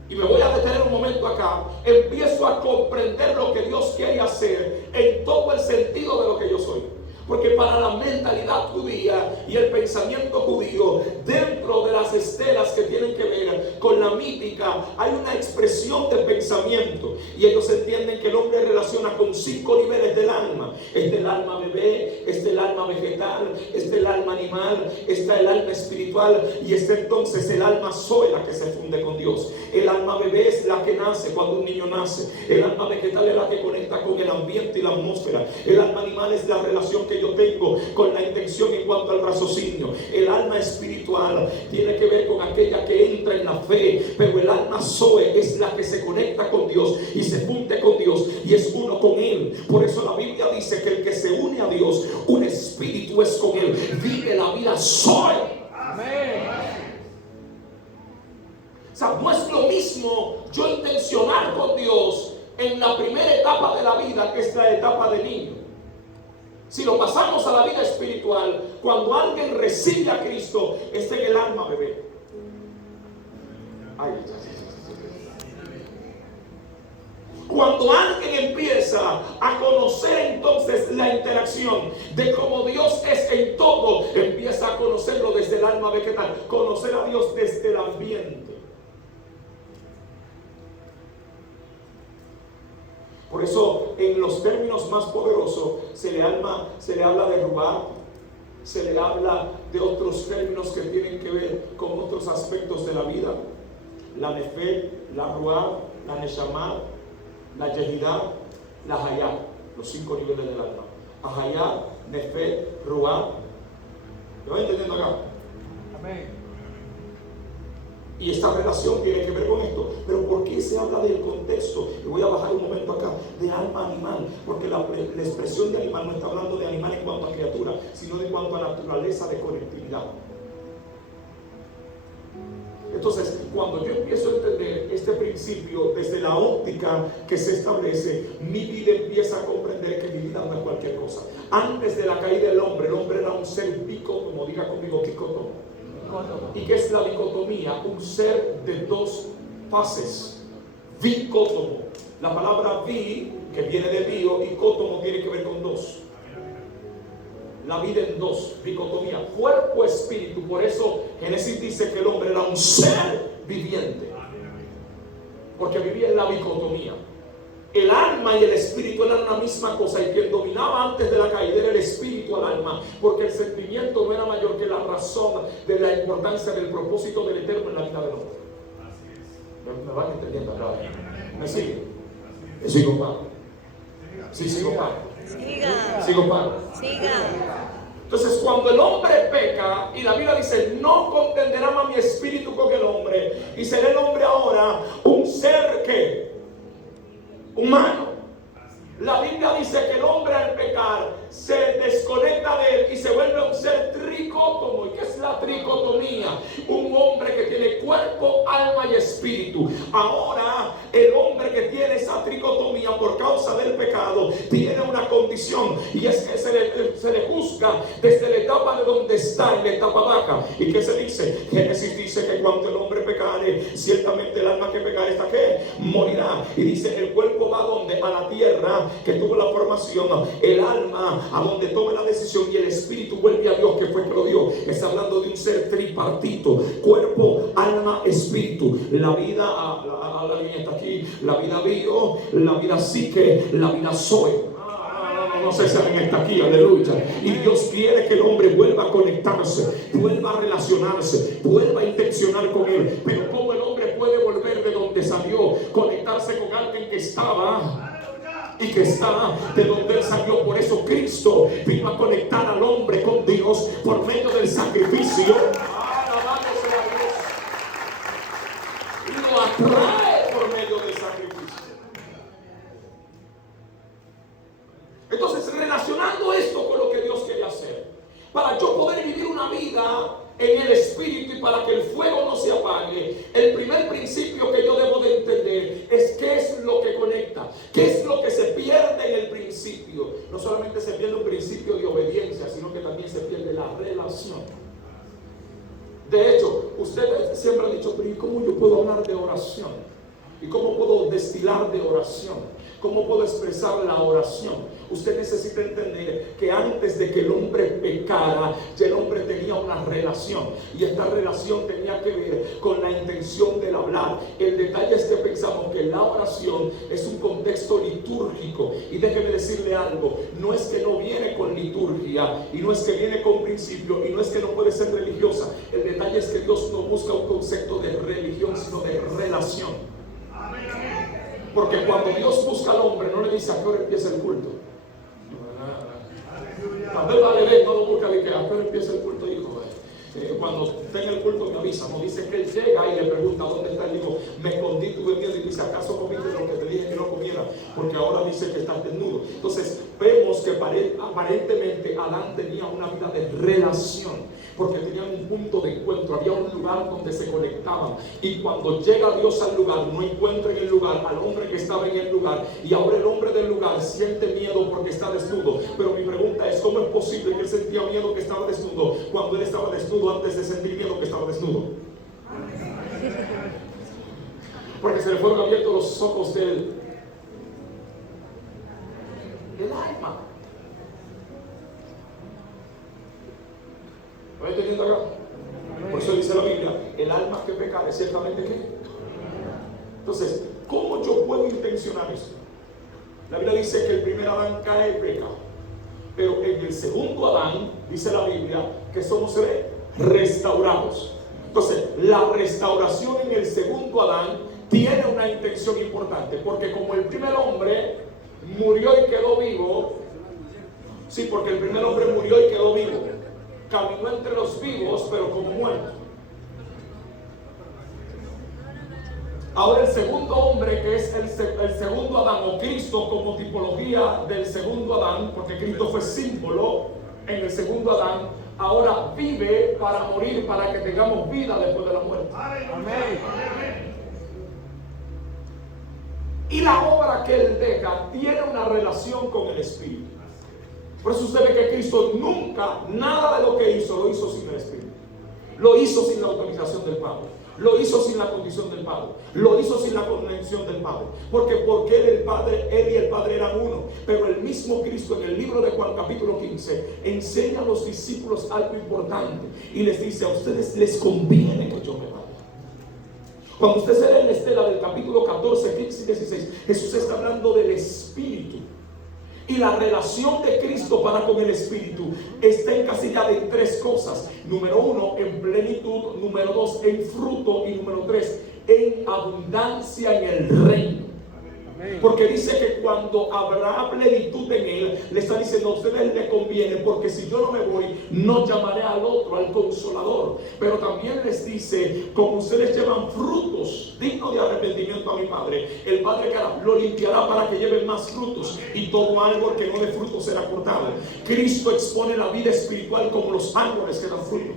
y me voy a detener un momento acá, empiezo a comprender lo que Dios quiere hacer en todo el sentido de lo que yo soy. Porque para la mentalidad judía y el pensamiento judío, dentro de las estelas que tienen que ver con la mítica, hay una expresión de pensamiento. Y ellos entienden que el hombre relaciona con 5 niveles del alma. Está el alma bebé, está el alma vegetal, está el alma animal, está el alma espiritual, y está entonces el alma Zoe, la que se funde con Dios. El alma bebé es la que nace cuando un niño nace. El alma vegetal es la que conecta con el ambiente y la atmósfera. El alma animal es la relación que yo tengo con la intención en cuanto al raciocinio. El alma espiritual tiene que ver con aquella que entra en la fe, pero el alma Zoe es la que se conecta con Dios y se funde con Dios y es uno con Él. Por eso la Biblia dice que el que se une a Dios, un espíritu es con Él. Vive la vida Zoe. Amén. O sea, no es lo mismo yo intencionar con Dios en la primera etapa de la vida, que es la etapa de niño. Si lo pasamos a la vida espiritual, cuando alguien recibe a Cristo, es en el alma, bebé. Ay, cuando alguien empieza a conocer entonces la interacción de cómo Dios es en todo, empieza a conocerlo desde el alma vegetal, conocer a Dios desde el ambiente. Por eso, en los términos más poderosos, se le habla de Ruach, se le habla de otros términos que tienen que ver con otros aspectos de la vida. La Nefet, la Ruach, la Neshama, la Yehidah, la Hayat, los 5 niveles del alma. Hayat, Nefet, Ruach. ¿Lo van entendiendo acá? Amén. Y esta relación tiene que ver con esto. Pero ¿por qué se habla del contexto? Y voy a bajar un momento acá, de alma animal. Porque la expresión de animal no está hablando de animal en cuanto a criatura, sino en cuanto a naturaleza de conectividad. Entonces, cuando yo empiezo a entender este principio desde la óptica que se establece, mi vida empieza a comprender que mi vida no es cualquier cosa. Antes de la caída del hombre, el hombre era un ser bicótomo, diga conmigo bicótomo. ¿Y qué es la dicotomía? Un ser de dos fases. Bicótomo. La palabra bi, que viene de bio, y cótomo tiene que ver con dos. La vida en dos, dicotomía, cuerpo, espíritu. Por eso Génesis dice que el hombre era un ser viviente, porque vivía en la dicotomía. El alma y el espíritu eran la misma cosa, y quien dominaba antes de la caída era el espíritu al alma, porque el sentimiento no era mayor que la razón de la importancia del propósito del Eterno en la vida del hombre. ¿Me van entendiendo acá? ¿Me siguen? ¿Sigo para? Sí, sigo para. Sigo para. Entonces, cuando el hombre peca, y la Biblia dice, no contenderá más mi espíritu con el hombre, y será el hombre ahora un ser que humano. La Biblia dice que el hombre al pecar se desconecta de él y se vuelve un ser tricótomo. ¿Y qué es la tricotomía? Un hombre que tiene cuerpo, alma y espíritu. Ahora el hombre que tiene esa tricotomía por causa del pecado tiene una condición, y es que se le juzga desde la etapa de donde está, en la etapa vaca. ¿Y qué se dice? Génesis dice que cuando el hombre pecare, ciertamente el alma que pecare, ¿está qué? Morirá. Y dice, el cuerpo va a donde? A la tierra que tuvo la formación, el alma a donde tome la decisión, y el espíritu vuelve a Dios que fue que lo dio. Está hablando de un ser tripartito: cuerpo, alma, espíritu. La vida, la línea está aquí, la vida bio, la vida psique, la vida soy. No sé si alguien está aquí, aleluya. Y Dios quiere que el hombre vuelva a conectarse, vuelva a relacionarse, vuelva a intencionar con él. Pero ¿cómo el hombre puede volver de donde salió, conectarse con alguien que estaba y que está de donde él salió? Por eso Cristo vino a conectar al hombre con Dios por medio del sacrificio. Alabado sea Dios. Y lo atrae por medio del sacrificio. Entonces, relacionando esto con lo que Dios quiere hacer, para yo poder vivir una vida en el espíritu y para que el fuego no se apague, el primer principio que yo debo de entender es qué es lo que conecta, qué es lo que se pierde en el principio. No solamente se pierde un principio de obediencia, sino que también se pierde la relación. De hecho, usted siempre ha dicho, pero ¿y cómo yo puedo hablar de oración? ¿Y cómo puedo destilar de oración? ¿Cómo puedo expresar la oración? Usted necesita entender que antes de que el hombre pecara, ya el hombre tenía una relación, y esta relación tenía que ver con la intención del hablar. El detalle es que pensamos que la oración es un contexto litúrgico, y déjeme decirle algo: no es que no viene con liturgia, y no es que viene con principio, y no es que no puede ser religiosa. El detalle es que Dios no busca un concepto de religión, sino de relación. Porque cuando Dios busca al hombre, no le dice a qué hora empieza el culto. Cuando él va a leer, no lo busca de que a qué hora empieza el culto, hijo. Cuando tenga el culto me avisa. No dice que él llega y le pregunta dónde está el hijo. Me escondí, tuve miedo, y dice, ¿acaso comiste lo que te dije que no comiera? Porque ahora dice que estás desnudo. Entonces vemos que aparentemente Adán tenía una vida de relación. porque tenían un punto de encuentro, había un lugar donde se conectaban. Y cuando llega Dios al lugar, no encuentra en el lugar al hombre que estaba en el lugar, y ahora el hombre del lugar siente miedo porque está desnudo. Pero mi pregunta es, ¿cómo es posible que él sentía miedo que estaba desnudo cuando él estaba desnudo antes de sentir miedo que estaba desnudo? Porque se le fueron abiertos los ojos del alma. ¿Lo estoy entendiendo acá? Por eso dice la Biblia, el alma que peca es ciertamente ¿qué? Entonces, ¿cómo yo puedo intencionar eso? La Biblia dice que el primer Adán cae y peca, pero en el segundo Adán, dice la Biblia, que somos restaurados. Entonces, la restauración en el segundo Adán tiene una intención importante, porque como el primer hombre murió y quedó vivo, sí, porque el primer hombre murió y quedó vivo, caminó entre los vivos, pero como muerto. Ahora el segundo hombre, que es el segundo Adán, o Cristo como tipología del segundo Adán, porque Cristo fue símbolo en el segundo Adán, ahora vive para morir, para que tengamos vida después de la muerte. Amén. Y la obra que Él deja tiene una relación con el Espíritu. Por eso usted ve que Cristo nunca, nada de lo que hizo, lo hizo sin el Espíritu. Lo hizo sin la autorización del Padre. Lo hizo sin la condición del Padre. Lo hizo sin la conexión del Padre. Porque Él y el Padre eran uno. Pero el mismo Cristo en el libro de Juan capítulo 15 enseña a los discípulos algo importante. Y les dice, a ustedes les conviene que yo me vaya. Cuando usted se lee en la estela del capítulo 14, 15 y 16, Jesús está hablando del Espíritu. Y la relación de Cristo para con el Espíritu está encasillada en tres cosas. Número uno, en plenitud. Número dos, en fruto. Y número tres, en abundancia en el reino. Porque dice que cuando habrá plenitud en Él, le está diciendo a ustedes le conviene, porque si yo no me voy, no llamaré al otro, al Consolador. Pero también les dice, como ustedes llevan frutos dignos de arrepentimiento a mi Padre, el Padre que lo limpiará para que lleven más frutos, y todo árbol que no dé fruto será cortado. Cristo expone la vida espiritual como los árboles que dan fruto,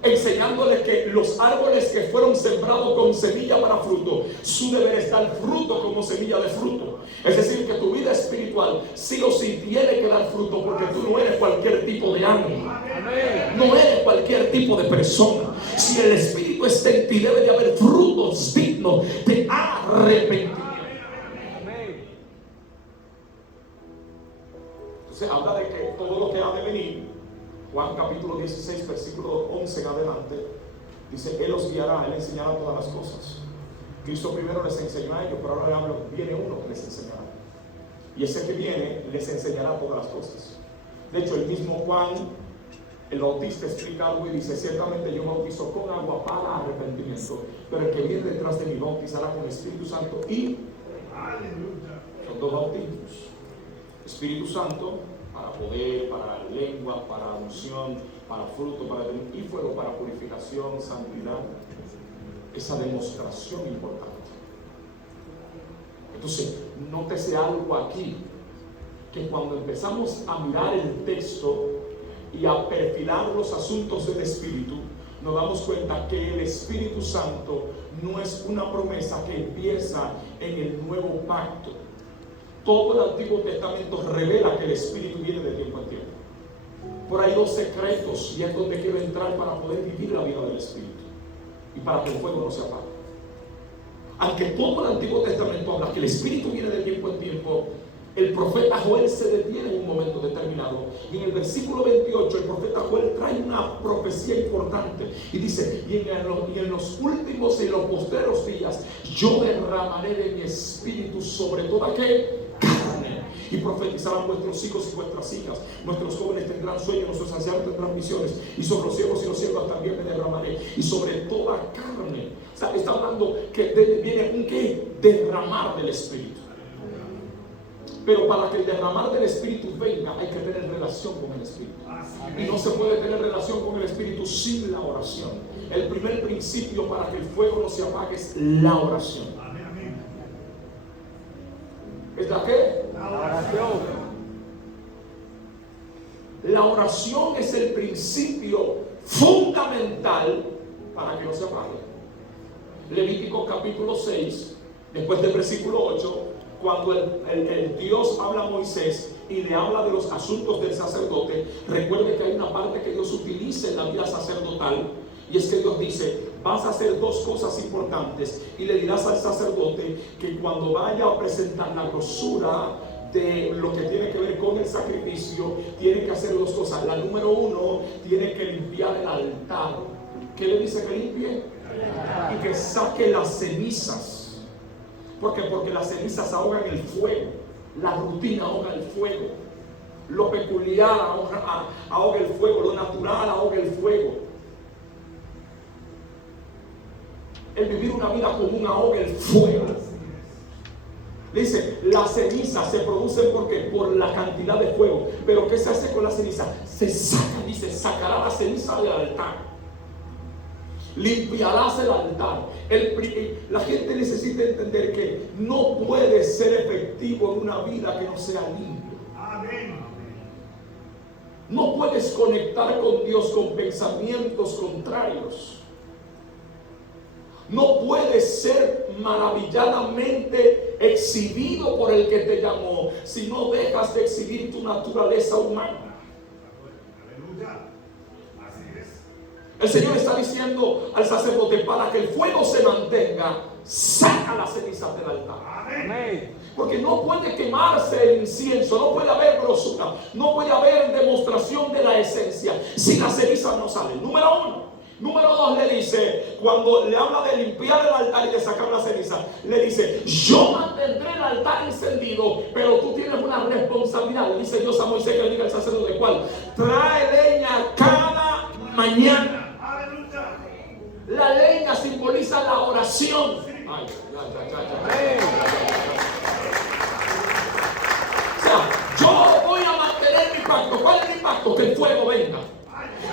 enseñándoles que los árboles que fueron sembrados con semilla para fruto, su deber es dar fruto como semilla de fruto. Es decir, que tu vida espiritual sí o sí tiene que dar fruto, porque tú no eres cualquier tipo de ánimo, no eres cualquier tipo de persona. Si el Espíritu está en ti, debe de haber frutos dignos de arrepentimiento. Entonces habla de que todo lo que ha de venir, Juan capítulo 16, versículo 11 en adelante, dice, Él los guiará, Él enseñará todas las cosas. Cristo primero les enseñó a ellos, pero ahora viene uno que les enseñará. Y ese que viene les enseñará todas las cosas. De hecho, el mismo Juan, el Bautista, explica algo y dice, ciertamente yo bautizo con agua para arrepentimiento, pero el que viene detrás de mí bautizará con Espíritu Santo y son dos bautismos. Espíritu Santo para poder, para lengua, para unción, para fruto, y fuego para purificación, santidad. Esa demostración importante. Entonces, nótese algo aquí, que cuando empezamos a mirar el texto y a perfilar los asuntos del Espíritu, nos damos cuenta que el Espíritu Santo no es una promesa que empieza en el nuevo pacto. Todo el Antiguo Testamento revela que el Espíritu viene de tiempo en tiempo. Por ahí dos secretos, y es donde quiero entrar para poder vivir la vida del Espíritu y para que el fuego no se apague. Aunque todo el Antiguo Testamento habla que el Espíritu viene de tiempo en tiempo, el profeta Joel se detiene en un momento determinado, y en el versículo 28 el profeta Joel trae una profecía importante y dice, y en los últimos y en los postreros días yo derramaré de mi Espíritu sobre toda ¿qué? Carne, y profetizarán vuestros hijos y vuestras hijas, nuestros jóvenes tendrán sueños, nuestros ancianos tendrán visiones, y sobre los ciegos y los siervos también me derramaré, y sobre toda carne. O sea, está hablando que viene un ¿qué? Derramar del Espíritu. Pero para que el derramar del Espíritu venga, hay que tener relación con el Espíritu. Y no se puede tener relación con el Espíritu sin la oración. El primer principio para que el fuego no se apague es la oración. ¿Es la qué? La oración. La oración es el principio fundamental para que no se apague. Levítico capítulo 6, después del versículo 8, cuando el Dios habla a Moisés y le habla de los asuntos del sacerdote, recuerde que hay una parte que Dios utiliza en la vida sacerdotal, y es que Dios dice: vas a hacer dos cosas importantes, y le dirás al sacerdote que cuando vaya a presentar la grosura de lo que tiene que ver con el sacrificio, tiene que hacer dos cosas. La número uno, tiene que limpiar el altar. ¿Qué le dice que limpie? Y que saque las cenizas. ¿Por qué? Porque las cenizas ahogan el fuego. La rutina ahoga el fuego. Lo peculiar ahoga el fuego. Lo natural ahoga el fuego. El vivir una vida común ahoga el fuego. Dice, las cenizas se producen porque por la cantidad de fuego. Pero ¿qué se hace con la ceniza? Se saca, dice, sacará la ceniza del altar. Limpiarás el altar. La gente necesita entender que no puede ser efectivo en una vida que no sea limpio. Amén. No puedes conectar con Dios con pensamientos contrarios. No puedes ser maravilladamente exhibido por el que te llamó si no dejas de exhibir tu naturaleza humana. Aleluya. Así es. El Señor está diciendo al sacerdote: para que el fuego se mantenga, saca las cenizas del altar. Amén. Porque no puede quemarse el incienso, no puede haber grosura, no puede haber demostración de la esencia si las cenizas no salen. Número uno. Número dos, le dice, cuando le habla de limpiar el altar y de sacar la ceniza, le dice: yo mantendré el altar encendido, pero tú tienes una responsabilidad. Le dice Dios a Moisés que le diga al sacerdote: ¿cuál? Trae leña cada mañana. Aleluya. La leña simboliza la oración. Ay, o sea, yo voy a mantener mi pacto. ¿Cuál es mi pacto? Que el fuego venga,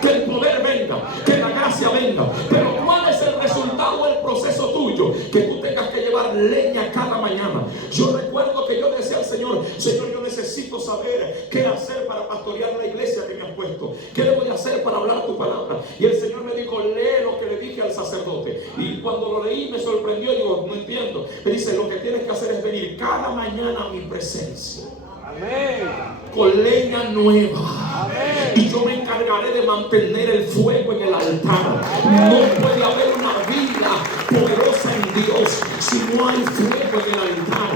que el poder venga, que la gracia venga. Pero ¿cuál es el resultado del proceso tuyo? Que tú tengas que llevar leña cada mañana. Yo recuerdo que yo decía al Señor: Señor, yo necesito saber qué hacer para pastorear la iglesia que me has puesto. ¿Qué le voy a hacer para hablar tu palabra? Y el Señor me dijo: lee lo que le dije al sacerdote. Y cuando lo leí me sorprendió. Digo, no entiendo. Me dice: lo que tienes que hacer es venir cada mañana a mi presencia. Amén. Con leña nueva. Amén. Y yo me encargaré de mantener el fuego en el altar. Amén. No puede haber una vida poderosa en Dios si no hay fuego en el altar.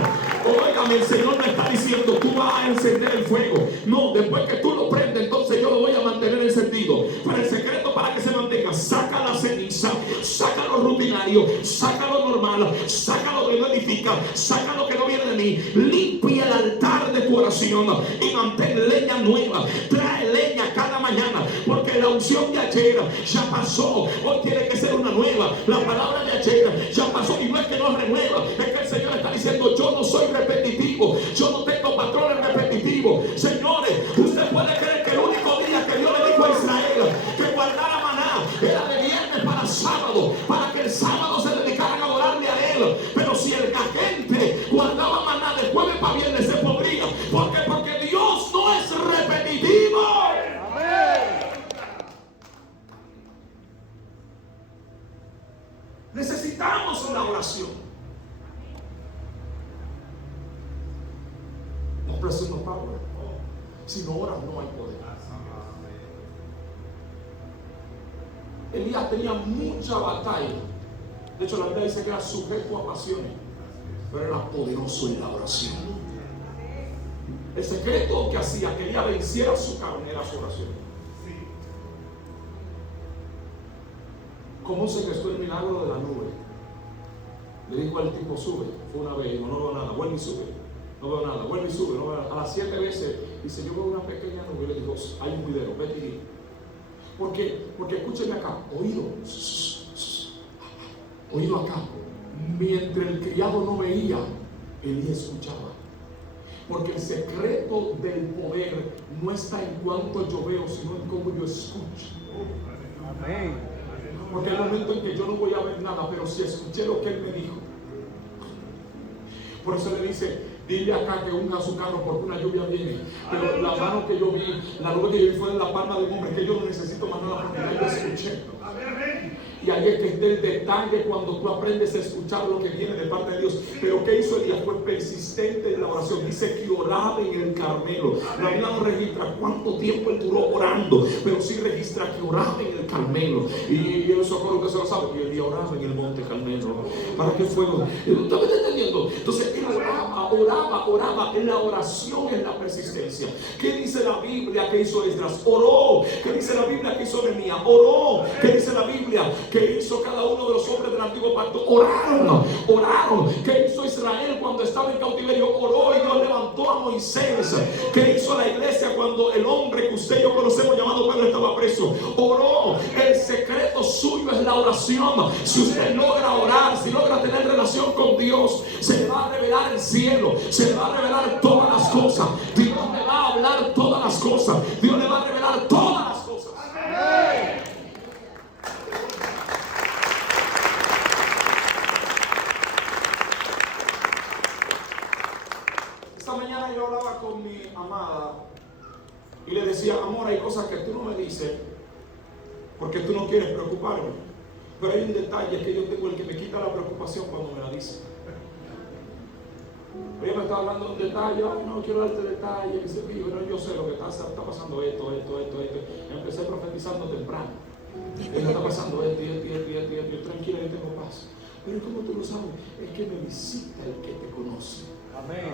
Óigame, el Señor me está diciendo: tú vas a encender el fuego. No, después que tú lo prendes, entonces yo lo voy a mantener encendido. Pero el secreto para que se mantenga: saca la ceniza, saca lo rutinario, saca lo normal, saca lo que no edifica, saca lo que no viene de mí. Limpia el altar de tu oración y mantén leña nueva. Trae leña cada mañana, porque la unción de ayer ya pasó. Hoy tiene que ser una nueva. La palabra de ayer ya pasó, y no es que no renueva, es que el Señor está diciendo: yo no soy repetitivo, yo no tengo patrones repetitivos. Señores, usted puede creer que el único día que Dios le dijo a Israel que guardara maná era de viernes para sábado, para que el sábado se dedicaran a adorarle a Él. Pero si la gente guardaba maná de jueves para viernes, se podría. ¿Por qué? Porque Dios no es repetitivo. Amén. Necesitamos una oración. No presiono power. Si no oras, no hay poder. Elías tenía mucha batalla. De hecho, la Biblia dice que era sujeto a pasiones, pero era poderoso en la oración. El secreto que hacía que Elías venciera su carne era su oración. ¿Cómo se gestó el milagro de la nube? Le dijo al tipo: sube. Fue una vez, dijo: no veo nada. Vuelve y sube. No veo nada. Vuelve y sube. No veo nada. A las 7 veces dice: yo veo una pequeña nube. Le dijo: hay un video, vete y di. Porque escúchenme acá, oído acá. Mientras el criado no veía, Elías escuchaba. Porque el secreto del poder no está en cuánto yo veo, sino en cómo yo escucho. Amén. Porque hay momentos en que yo no voy a ver nada, pero si escuché lo que él me dijo. Por eso le dice, dile acá que unja su carro porque una lluvia viene. Pero la mano que yo vi, la nube que yo vi fue en la palma del hombre, que yo no necesito más nada porque ya yo escuché. Y ahí es que está el detalle cuando tú aprendes a escuchar lo que viene de parte de Dios. Pero ¿qué hizo Elías? Fue persistente en la oración. Dice que oraba en el Carmelo. La Biblia no registra cuánto tiempo él duró orando, pero sí registra que oraba en el Carmelo. Y eso acuerdo que se lo sabe, que Elías oraba en el monte Carmelo. ¿Para qué fuego? ¿Tú me estás entendiendo? Entonces él oraba. En la oración es la persistencia. ¿Qué dice la Biblia que hizo Esdras? Oró. ¿Qué dice la Biblia que hizo Nehemías? Oró. ¿Qué dice la Biblia que hizo cada uno de los hombres del antiguo pacto? Oraron. ¿Qué hizo Israel cuando estaba en cautiverio? Oró y Dios levantó a Moisés. ¿Qué hizo la iglesia cuando el hombre que usted y yo conocemos llamado Pedro estaba preso? Oró. El secreto suyo es la oración. Si usted logra orar, si logra tener relación con Dios, se le va a revelar el cielo, se le va a revelar todas las cosas. Dios le va a hablar todas las cosas. Dios le va a revelar todas las cosas. ¡Amén! Esta mañana yo hablaba con mi amada y le decía, amor, hay cosas que tú no me dices porque tú no quieres preocuparme. Pero hay un detalle que yo tengo, el que me quita la preocupación cuando me la dice. Ella me estaba hablando de un detalle, ay, no quiero darte detalles, que se vive, no, yo sé lo que está pasando, esto. Empecé profetizando temprano. Ella está pasando esto, tranquila, yo tengo paz. Pero como tú lo sabes, es que me visita el que te conoce. Amén.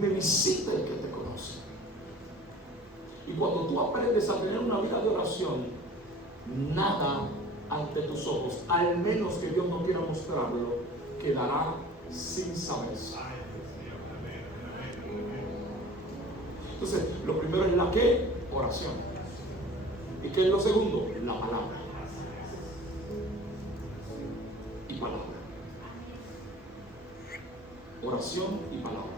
Me visita el que te conoce. Y cuando tú aprendes a tener una vida de oración, nada ante tus ojos, al menos que Dios no quiera mostrarlo, quedará sin saberse. Entonces, lo primero es la ¿qué? Oración. ¿Y qué es lo segundo? La palabra. Y palabra. Oración y palabra.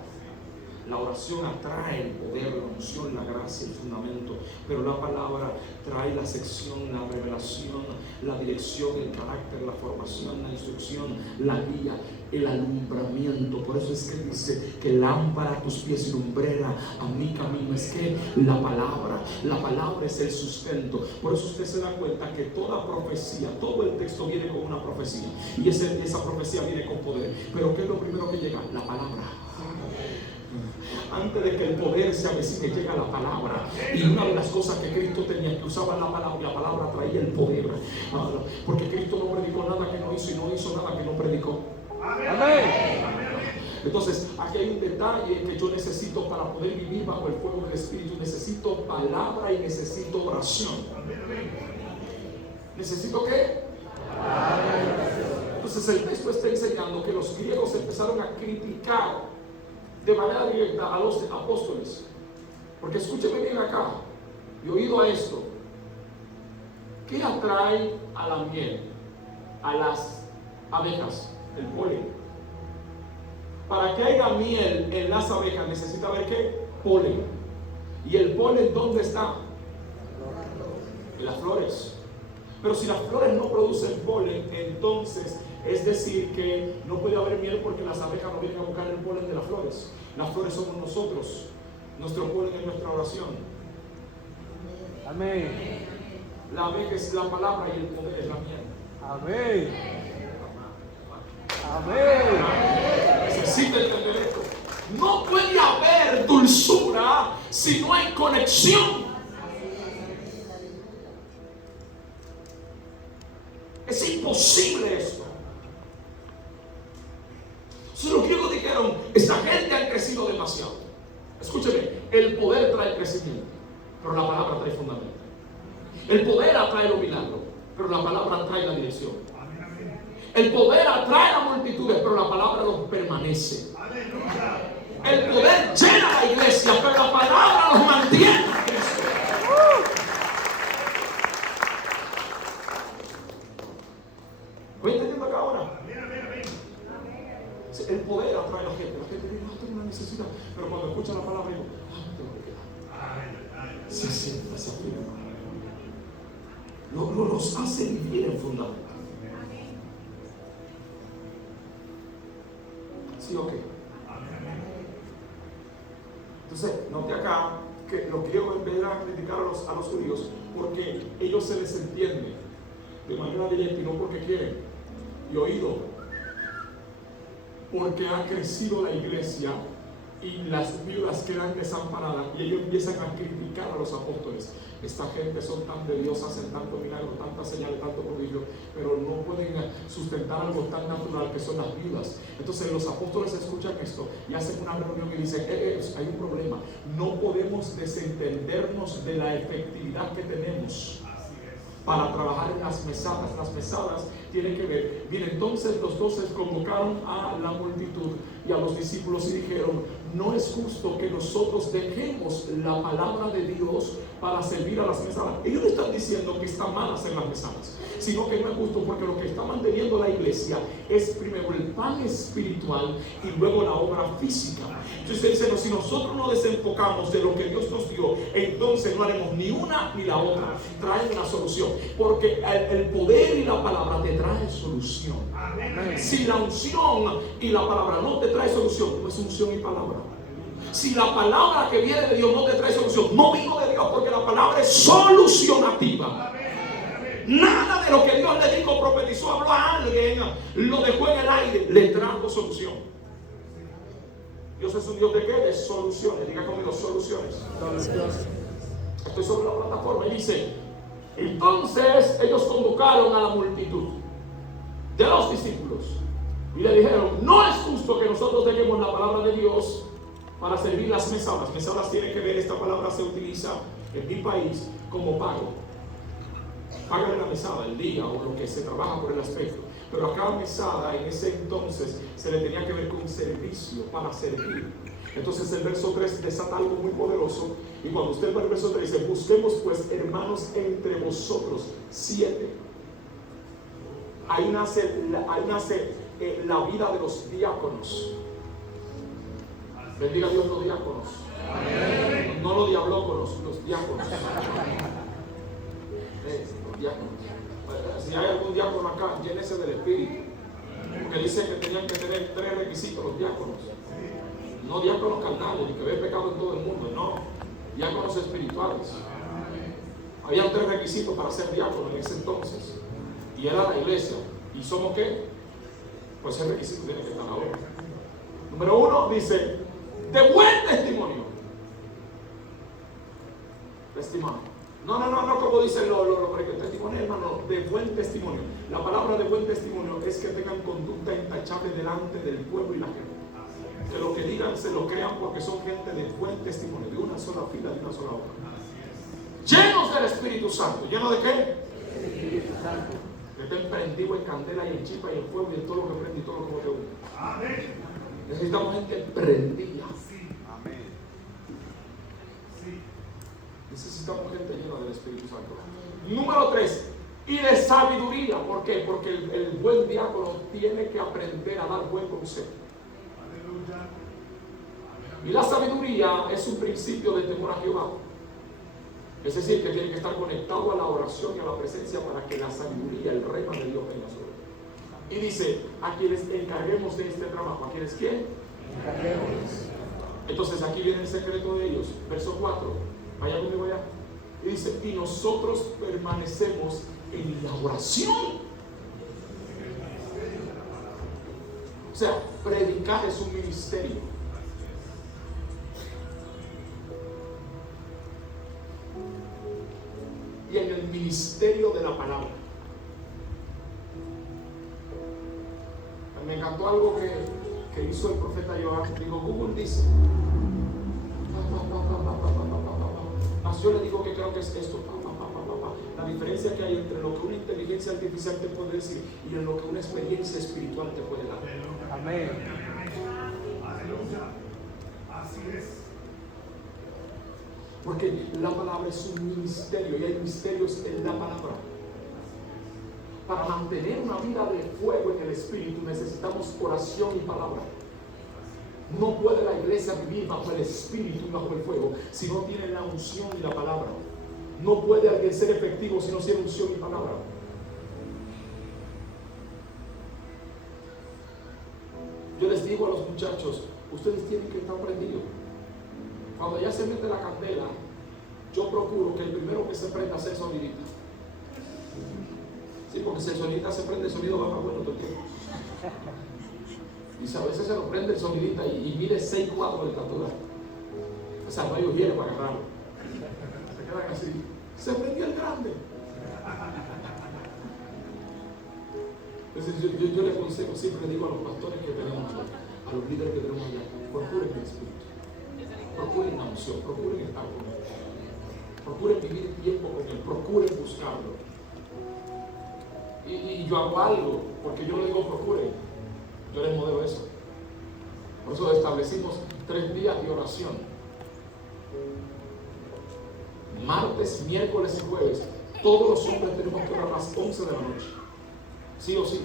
La oración atrae el poder, la unción, la gracia, el fundamento. Pero la palabra trae la sección, la revelación, la dirección, el carácter, la formación, la instrucción, la guía, el alumbramiento. Por eso es que dice que lámpara a tus pies y lumbrera a mi camino. Es que la palabra es el sustento. Por eso usted se da cuenta que toda profecía, todo el texto viene con una profecía. Y esa profecía viene con poder. Pero ¿qué es lo primero que llega? La palabra. Antes de que el poder se avecine, llega la palabra. Y una de las cosas que Cristo tenía, que usaba la palabra traía el poder. Porque Cristo no predicó nada que no hizo y no hizo nada que no predicó. Amén. Entonces, aquí hay un detalle que yo necesito para poder vivir bajo el fuego del Espíritu. Necesito palabra y necesito oración. ¿Necesito qué? Entonces, el texto está enseñando que los griegos empezaron a criticar de manera directa a los apóstoles. Porque escúcheme bien acá, y oído a esto. ¿Qué atrae a la miel? A las abejas, el polen. Para que haya miel en las abejas necesita haber ¿qué? Polen. ¿Y el polen dónde está? En las flores. Pero si las flores no producen polen, entonces es decir que no puede haber miel porque las abejas no vienen a buscar el polen de las flores. Las flores somos nosotros. Nuestro polen es nuestra oración. Amén. La abeja es la palabra y el poder es la miel. Amén. Amén. Necesita entender esto. No puede haber dulzura si no hay conexión. Es imposible esto. Entonces los griegos dijeron, esta gente ha crecido demasiado. Escúcheme, el poder trae crecimiento, pero la palabra trae fundamento. El poder atrae los milagros, pero la palabra trae la dirección. El poder atrae a multitudes, pero la palabra los permanece. El poder llena la iglesia, pero la palabra los mantiene. ¿Voy entendiendo acá ahora? El poder atrae a la gente. La gente dice, no, tengo una necesidad. Pero cuando escucha la palabra, digo, tengo que quedar. Se sienta, se afirma. los hace vivir en fundamento. ¿Sí o qué? Entonces, note acá que los griegos empiezan a criticar a los judíos porque ellos se les entiende de manera directa y no porque quieren. Y oído, porque ha crecido la iglesia y las viudas quedan desamparadas y ellos empiezan a criticar a los apóstoles. Esta gente son tan de Dios, hacen tanto milagro, tantas señales, tanto prodigio, pero no pueden sustentar algo tan natural que son las viudas. Entonces los apóstoles escuchan esto y hacen una reunión y dicen, hay un problema, no podemos desentendernos de la efectividad que tenemos para trabajar en las mesadas. Las mesadas tienen que ver. Bien, entonces los 12 convocaron a la multitud y a los discípulos y dijeron, no es justo que nosotros dejemos la palabra de Dios para servir a las mesadas. Ellos no están diciendo que está mal hacer las mesadas, sino que no es justo porque lo que está manteniendo la iglesia es primero el pan espiritual y luego la obra física. Entonces dicen, si nosotros nos desenfocamos de lo que Dios nos dio, entonces no haremos ni una ni la otra. Traen una solución, porque el poder y la palabra te traen solución. Si la unción y la palabra no te trae solución, no es unción y palabra. Si la palabra que viene de Dios no te trae solución, no vino de Dios, porque la palabra es solucionativa. Nada de lo que Dios le dijo, profetizó, habló a alguien, lo dejó en el aire, le trajo solución. Dios es un Dios de qué? De soluciones. Diga conmigo, soluciones. Estoy sobre la plataforma y dice, entonces ellos convocaron a la multitud de los discípulos y le dijeron, no es justo que nosotros dejemos la palabra de Dios para servir las mesadas. Mesadas tiene que ver, esta palabra se utiliza en mi país como pago. Pagan la mesada, el día o lo que se trabaja por el aspecto. Pero acá mesada en ese entonces se le tenía que ver con servicio, para servir. Entonces el verso 3 desata algo muy poderoso. Y cuando usted va al verso 3 dice, busquemos pues hermanos entre vosotros 7. Ahí nace la vida de los diáconos. Bendiga a Dios los diáconos. Amén. No los diablóconos, los diáconos. Los diáconos. Si hay algún diácono acá, llénese del Espíritu. Porque dice que tenían que tener 3 requisitos los diáconos. No diáconos carnales, ni que ve pecado en todo el mundo, no. Diáconos espirituales. Había 3 requisitos para ser diácono en ese entonces. Y era la iglesia. ¿Y somos qué? Pues ese requisito tiene que estar ahora. Número 1 dice, de buen testimonio. Testimonio. No, como dicen los testimonio, hermano, de buen testimonio. La palabra de buen testimonio es que tengan conducta intachable delante del pueblo y la gente. Que lo que digan se lo crean porque son gente de buen testimonio, de una sola fila, de una sola obra. Llenos del Espíritu Santo. ¿Llenos de qué? Espíritu Santo. Que estén prendidos en candela y en chispa y en fuego y en todo lo que prende y todo lo que te une. Amén. Necesitamos gente prendida. Amén. Necesitamos gente llena del Espíritu Santo. Número 3. Y de sabiduría. ¿Por qué? Porque el buen diácono tiene que aprender a dar buen consejo. Y la sabiduría es un principio de temor a Jehová. Es decir, que tiene que estar conectado a la oración y a la presencia para que la sabiduría, el reino de Dios venga sobre él. Y dice, a quienes encarguemos de este trabajo. ¿A quienes quién? Encarguemos. Entonces aquí viene el secreto de ellos. Verso 4. Vaya conmigo allá. Y dice, y nosotros permanecemos en la oración. O sea, predicar es un ministerio. Y en el ministerio de la palabra. Me encantó algo que hizo el profeta Joan. Digo, Google dice. Yo le digo que creo que es esto. La diferencia que hay entre lo que una inteligencia artificial te puede decir y en lo que una experiencia espiritual te puede dar. Amén. Aleluya. Así es. Porque la palabra es un ministerio y hay misterios en la palabra. Para mantener una vida de fuego en el Espíritu necesitamos oración y palabra. No puede la iglesia vivir bajo el Espíritu y bajo el fuego si no tiene la unción y la palabra. No puede alguien ser efectivo si no tiene unción y palabra. Yo les digo a los muchachos, ustedes tienen que estar prendidos. Cuando ya se mete la candela, yo procuro que el primero que se prenda sea el sonidita. Sí, porque si el sonidita se prende, el sonido va más bueno todo el tiempo. Y a veces se lo prende el sonidita y mide 6 cuadros de estatura. O sea, no hay ujier para agarrarlo. Se quedan así. Se prendió el grande. Entonces yo le aconsejo, siempre le digo a los pastores que tenemos, a los líderes que tenemos allá, procuren el Espíritu, procuren la unción, procuren estar con Él, procuren vivir tiempo con Él, procuren buscarlo. Y yo hago algo, porque yo no digo procuren, yo les modelo eso. Por eso establecimos 3 días de oración. Martes, miércoles y jueves, todos los hombres tenemos que orar a las 11 de la noche. Sí o sí.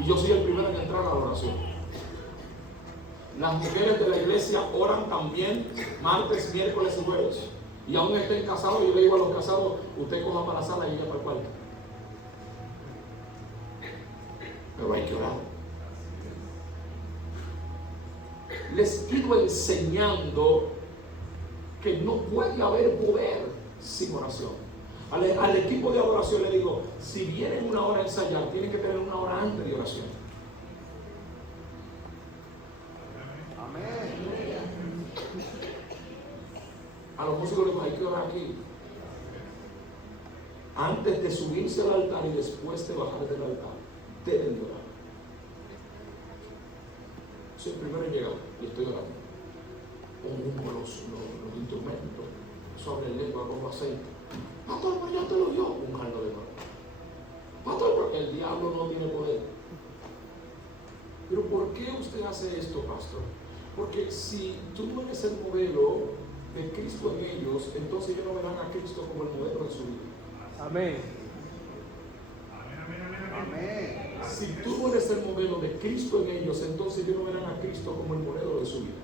Y yo soy el primero en entrar a la oración. Las mujeres de la iglesia oran también martes, miércoles y jueves. Y aún estén casados, yo le digo a los casados, usted coja para la sala y ella para el cuarto. Pero hay que orar. Les sigo enseñando que no puede haber poder sin oración. Al equipo de adoración le digo, si vienen una hora a ensayar, tienen que tener una hora antes de oración. Amén. A los músicos les digo, hay que orar aquí. Antes de subirse al altar y después de bajar del altar, deben de orar. Soy el primero en llegar y estoy orando. Pongo los instrumentos, sobre el lengua, pongo aceite. Pastor, pues ya te lo dio un caldo de mano. Pastor, porque el diablo no tiene poder. Pero ¿por qué usted hace esto, pastor? Porque si tú no eres el modelo de Cristo en ellos, entonces ellos no verán a Cristo como el modelo de su vida. Amén. Amén. Si tú no eres el modelo de Cristo en ellos, entonces ellos no verán a Cristo como el modelo de su vida.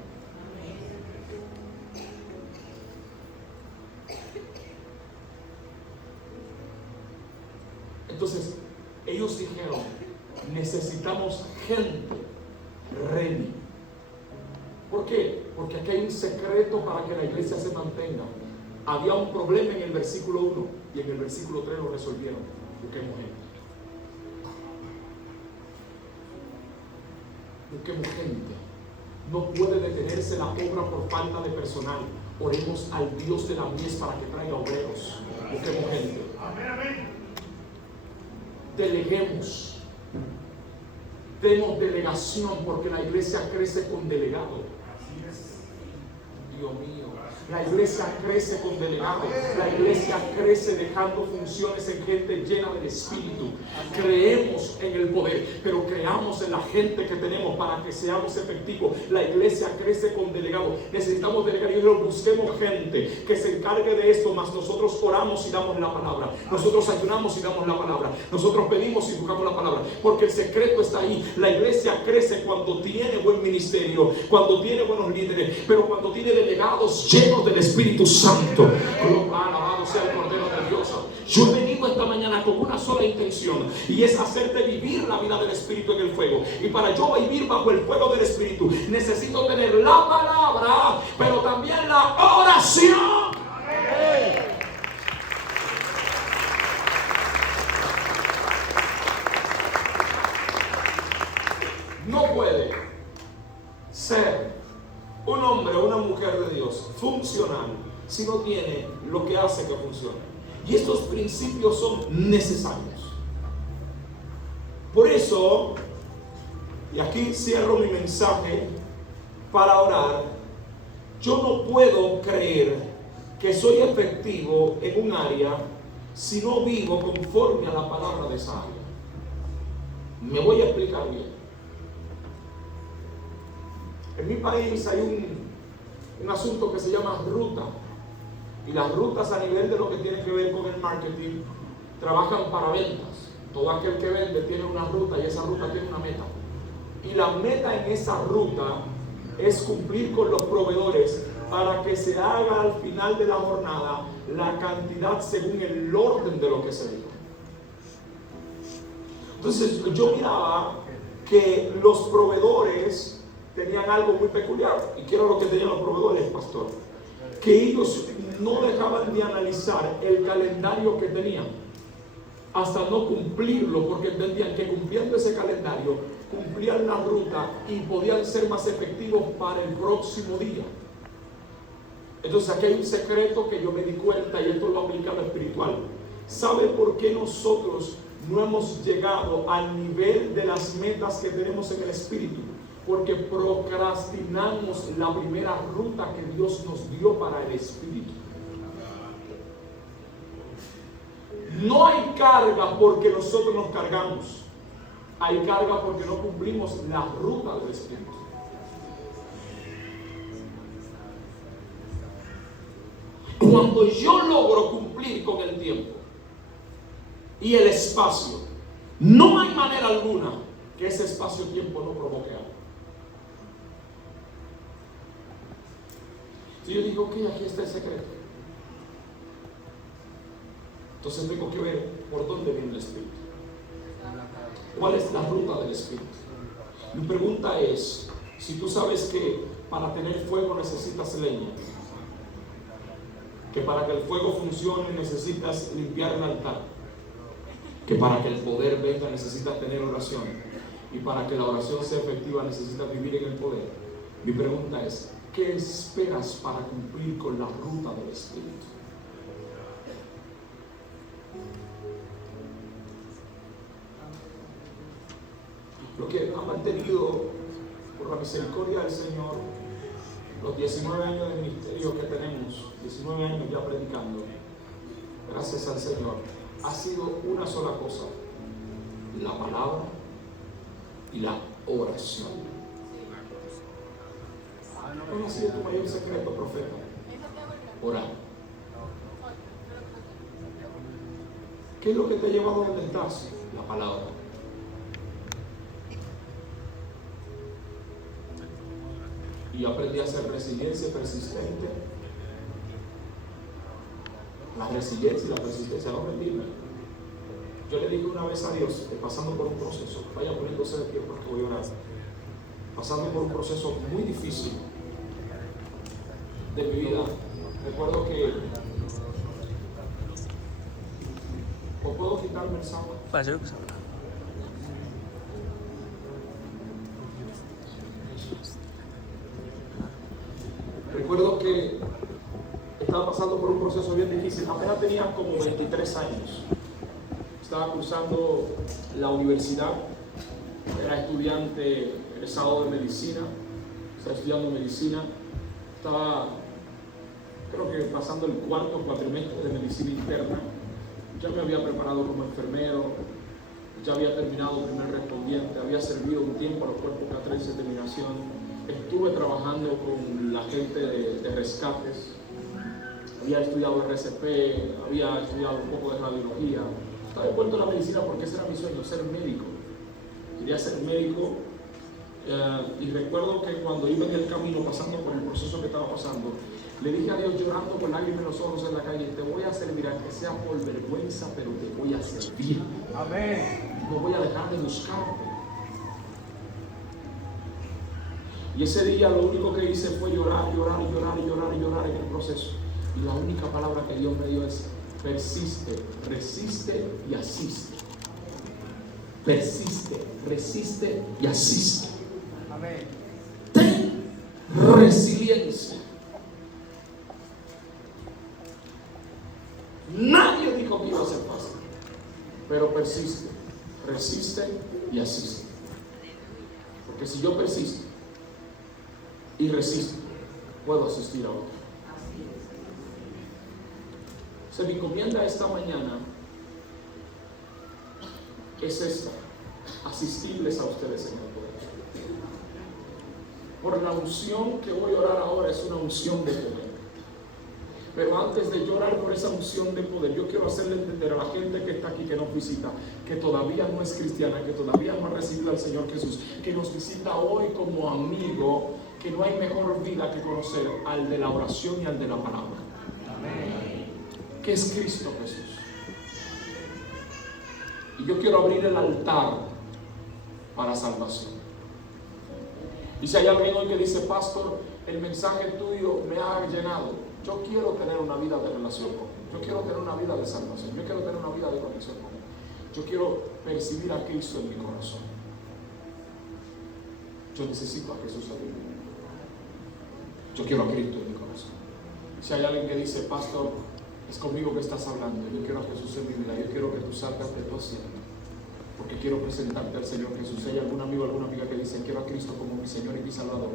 Entonces, ellos dijeron, necesitamos gente ready. ¿Por qué? Porque aquí hay un secreto para que la iglesia se mantenga. Había un problema en el versículo 1 y en el versículo 3 lo resolvieron. Busquemos gente. Busquemos gente. No puede detenerse la obra por falta de personal. Oremos al Dios de la mies para que traiga obreros. Busquemos gente. Deleguemos. Demos delegación porque la iglesia crece con delegado. Dios mío. La iglesia crece con delegados. La iglesia crece dejando funciones en gente llena del Espíritu. Creemos en el poder, pero creamos en la gente que tenemos para que seamos efectivos. La iglesia crece con delegados. Necesitamos delegar. Y busquemos gente que se encargue de esto, más nosotros oramos y damos la palabra. Nosotros ayunamos y damos la palabra. Nosotros pedimos y buscamos la palabra. Porque el secreto está ahí. La iglesia crece cuando tiene buen ministerio, cuando tiene buenos líderes, pero cuando tiene delegados llenos del Espíritu Santo. Alabado sea el Cordero de Dios. Yo he venido esta mañana con una sola intención, y es hacerte vivir la vida del Espíritu en el fuego. Y para yo vivir bajo el fuego del Espíritu, necesito tener la palabra, pero también la oración. No puede ser un hombre o una mujer de Dios funcional si no tiene lo que hace que funcione. Y estos principios son necesarios. Por eso, y aquí cierro mi mensaje para orar, yo no puedo creer que soy efectivo en un área si no vivo conforme a la palabra de esa área. Me voy a explicar bien. En mi país hay un asunto que se llama ruta. Y las rutas a nivel de lo que tiene que ver con el marketing trabajan para ventas. Todo aquel que vende tiene una ruta y esa ruta tiene una meta. Y la meta en esa ruta es cumplir con los proveedores para que se haga al final de la jornada la cantidad según el orden de lo que se dijo. Entonces yo miraba que los proveedores tenían algo muy peculiar, y quiero lo que tenían los proveedores, pastor, que ellos no dejaban de analizar el calendario que tenían hasta no cumplirlo, porque entendían que cumpliendo ese calendario cumplían la ruta y podían ser más efectivos para el próximo día. Entonces aquí hay un secreto que yo me di cuenta, y esto lo aplica a lo espiritual. ¿Sabe por qué nosotros no hemos llegado al nivel de las metas que tenemos en el espíritu? Porque procrastinamos la primera ruta que Dios nos dio para el espíritu. No hay carga porque nosotros nos cargamos. Hay carga porque no cumplimos la ruta del espíritu. Cuando yo logro cumplir con el tiempo y el espacio, no hay manera alguna que ese espacio-tiempo no provoque algo. Si yo digo, ok, aquí está el secreto, entonces tengo que ver por dónde viene el espíritu. ¿Cuál es la ruta del espíritu? Mi pregunta es, si tú sabes que para tener fuego necesitas leña, que para que el fuego funcione necesitas limpiar el altar, que para que el poder venga necesitas tener oración, y para que la oración sea efectiva necesitas vivir en el poder. Mi pregunta es, ¿qué esperas para cumplir con la ruta del espíritu? Lo que ha mantenido, por la misericordia del Señor, los 19 años de ministerio que tenemos, 19 años ya predicando, gracias al Señor, ha sido una sola cosa: la palabra y la oración. ¿Cuál ha sido tu mayor secreto, profeta? Orar. ¿Qué es lo que te ha llevado a donde estás? La palabra. Y yo aprendí a ser resiliencia persistente. La resiliencia y la persistencia, no rendirme. Yo le dije una vez a Dios, pasando por un proceso, vaya poniéndose de pie porque voy a orar, pasando por un proceso muy difícil de mi vida. Recuerdo que, ¿o puedo quitarme el sábado? Recuerdo que estaba pasando por un proceso bien difícil. Apenas tenía como 23 años. Estaba cursando la universidad. Era estudiante egresado de medicina. Estaba estudiando medicina. Estaba, creo que pasando el cuarto cuatrimestre de medicina interna. Ya me había preparado como enfermero. Ya había terminado primer respondiente. Había servido un tiempo a los cuerpos K13 de terminación. Estuve trabajando con la gente de rescates, había estudiado RCP, había estudiado un poco de radiología. Estaba envuelto en la medicina porque ese era mi sueño, ser médico. Quería ser médico, y recuerdo que cuando iba en el camino pasando por el proceso que estaba pasando, le dije a Dios llorando con lágrimas en los ojos en la calle: te voy a servir, aunque sea por vergüenza, pero te voy a servir. Amén. No voy a dejar de buscarte. Y ese día lo único que hice fue llorar en el proceso. Y la única palabra que Dios me dio es: persiste, resiste y asiste. Persiste, resiste y asiste. Amén. Ten resiliencia. Nadie dijo que iba a ser fácil, pero persiste, resiste y asiste. Porque si yo persisto y resisto, puedo asistir a otro. Se me encomienda esta mañana es esta: asistirles a ustedes en el poder. Por la unción que voy a orar ahora, es una unción de poder. Pero antes de llorar por esa unción de poder, yo quiero hacerle entender a la gente que está aquí, que nos visita, que todavía no es cristiana, que todavía no ha recibido al Señor Jesús, que nos visita hoy como amigo, que no hay mejor vida que conocer al de la oración y al de la palabra. Que es Cristo Jesús. Y yo quiero abrir el altar para salvación. Y si hay alguien hoy que dice, pastor, el mensaje tuyo me ha llenado, yo quiero tener una vida de relación con Él, yo quiero tener una vida de salvación, yo quiero tener una vida de conexión con Él, yo quiero percibir a Cristo en mi corazón, yo necesito a Jesús en mi vida, yo quiero a Cristo en mi corazón. Si hay alguien que dice, pastor, es conmigo que estás hablando, yo quiero a Jesús en mi vida, yo quiero que tú salgas de tu asiento, porque quiero presentarte al Señor Jesús. Si hay algún amigo o alguna amiga que dice, quiero a Cristo como mi Señor y mi Salvador,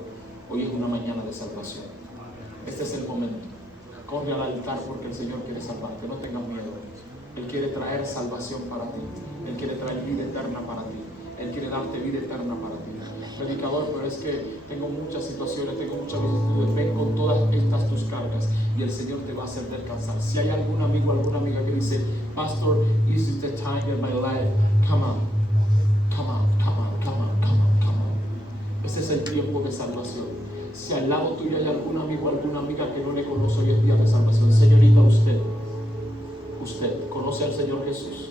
hoy es una mañana de salvación. Este es el momento. Corre al altar porque el Señor quiere salvarte. No tengas miedo. Él quiere traer salvación para ti. Él quiere traer vida eterna para ti. Él quiere darte vida eterna para ti. Predicador, pero es que tengo muchas situaciones, tengo muchas vicisitudes. Ven con todas estas tus cargas y el Señor te va a hacer descansar. Si hay algún amigo o alguna amiga que dice, pastor, this is the time in my life. Come on, come on, come on, come on, come on, come on. Ese es el tiempo de salvación. Si al lado tuyo hay algún amigo o alguna amiga que no le conoce, hoy es día de salvación. Señorita, usted conoce al Señor Jesús.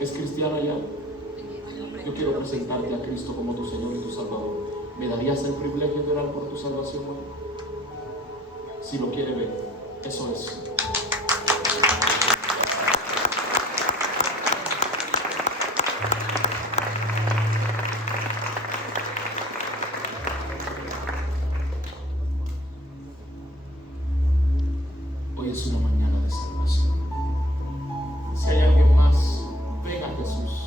¿Es cristiana ya? Yo quiero presentarte a Cristo como tu Señor y tu Salvador. ¿Me darías el privilegio de orar por tu salvación hoy? Si lo quiere ver, eso es. Hoy es una mañana de salvación. Si hay alguien más, venga a Jesús.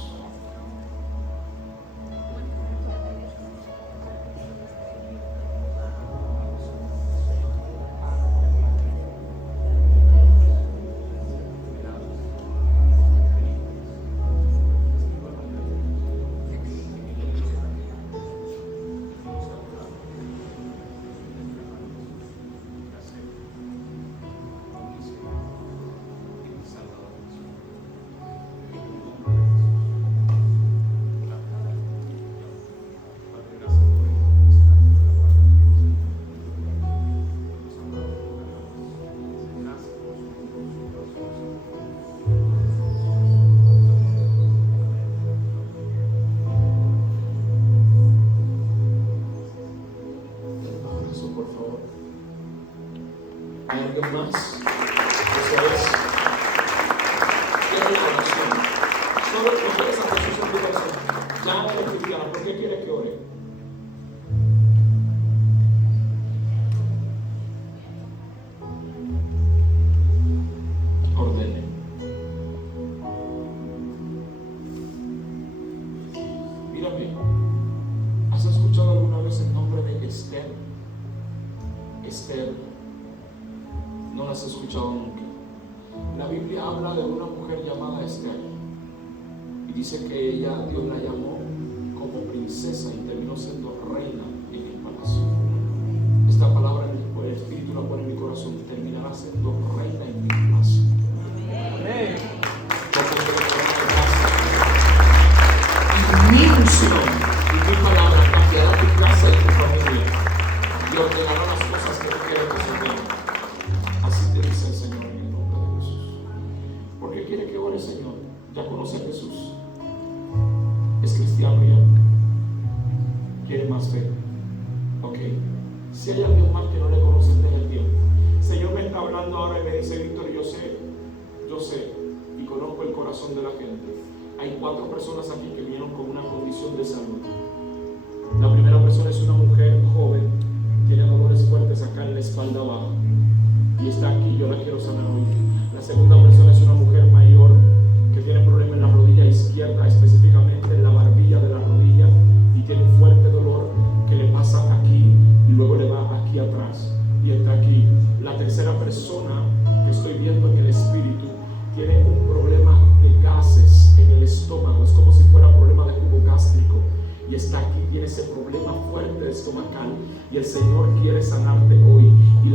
¿Hay alguien más? Eso es. Quiero una oración. Solo no quieres a Jesús en tu corazón. Ya eres cristiana. ¿Por qué quieres que ore? Ordene. Mírame. ¿Has escuchado alguna vez el nombre de Esther? Esther. No las has escuchado nunca. La Biblia habla de una mujer llamada Esther y dice que ella, Dios la llamó como princesa y terminó siendo reina en el palacio. Esta palabra el Espíritu la pone en mi corazón y terminará siendo reina en mi palacio. Amén. Y mi unción y mi palabra cambiará tu casa y tu familia y ordenará las cosas que tú quieres que se ordenen. Así te dice el Señor en el nombre de Jesús. ¿Por qué quiere que ore, Señor? ¿Ya conoce a Jesús? ¿Es cristiano ya? ¿Quiere más fe? Ok. Si hay alguien más que no le conoce, desde el tiempo. El Señor me está hablando ahora y me dice, Víctor, yo sé y conozco el corazón de la gente. Hay 4 personas aquí que vinieron con una condición de salud. La primera persona es una mujer joven, tiene dolores fuertes acá en la espalda baja y está aquí, yo la quiero sanar hoy. La segunda persona es una mujer mayor que tiene problema en la rodilla izquierda, específicamente en la barbilla de la rodilla, y tiene un fuerte dolor que le pasa aquí y luego le va aquí atrás y está aquí. La tercera persona que estoy viendo en el espíritu tiene un problema de gases en el estómago, es como si fuera problema de jugo gástrico y está aquí, tiene ese problema fuerte estomacal y el Señor quiere sanarte hoy. Y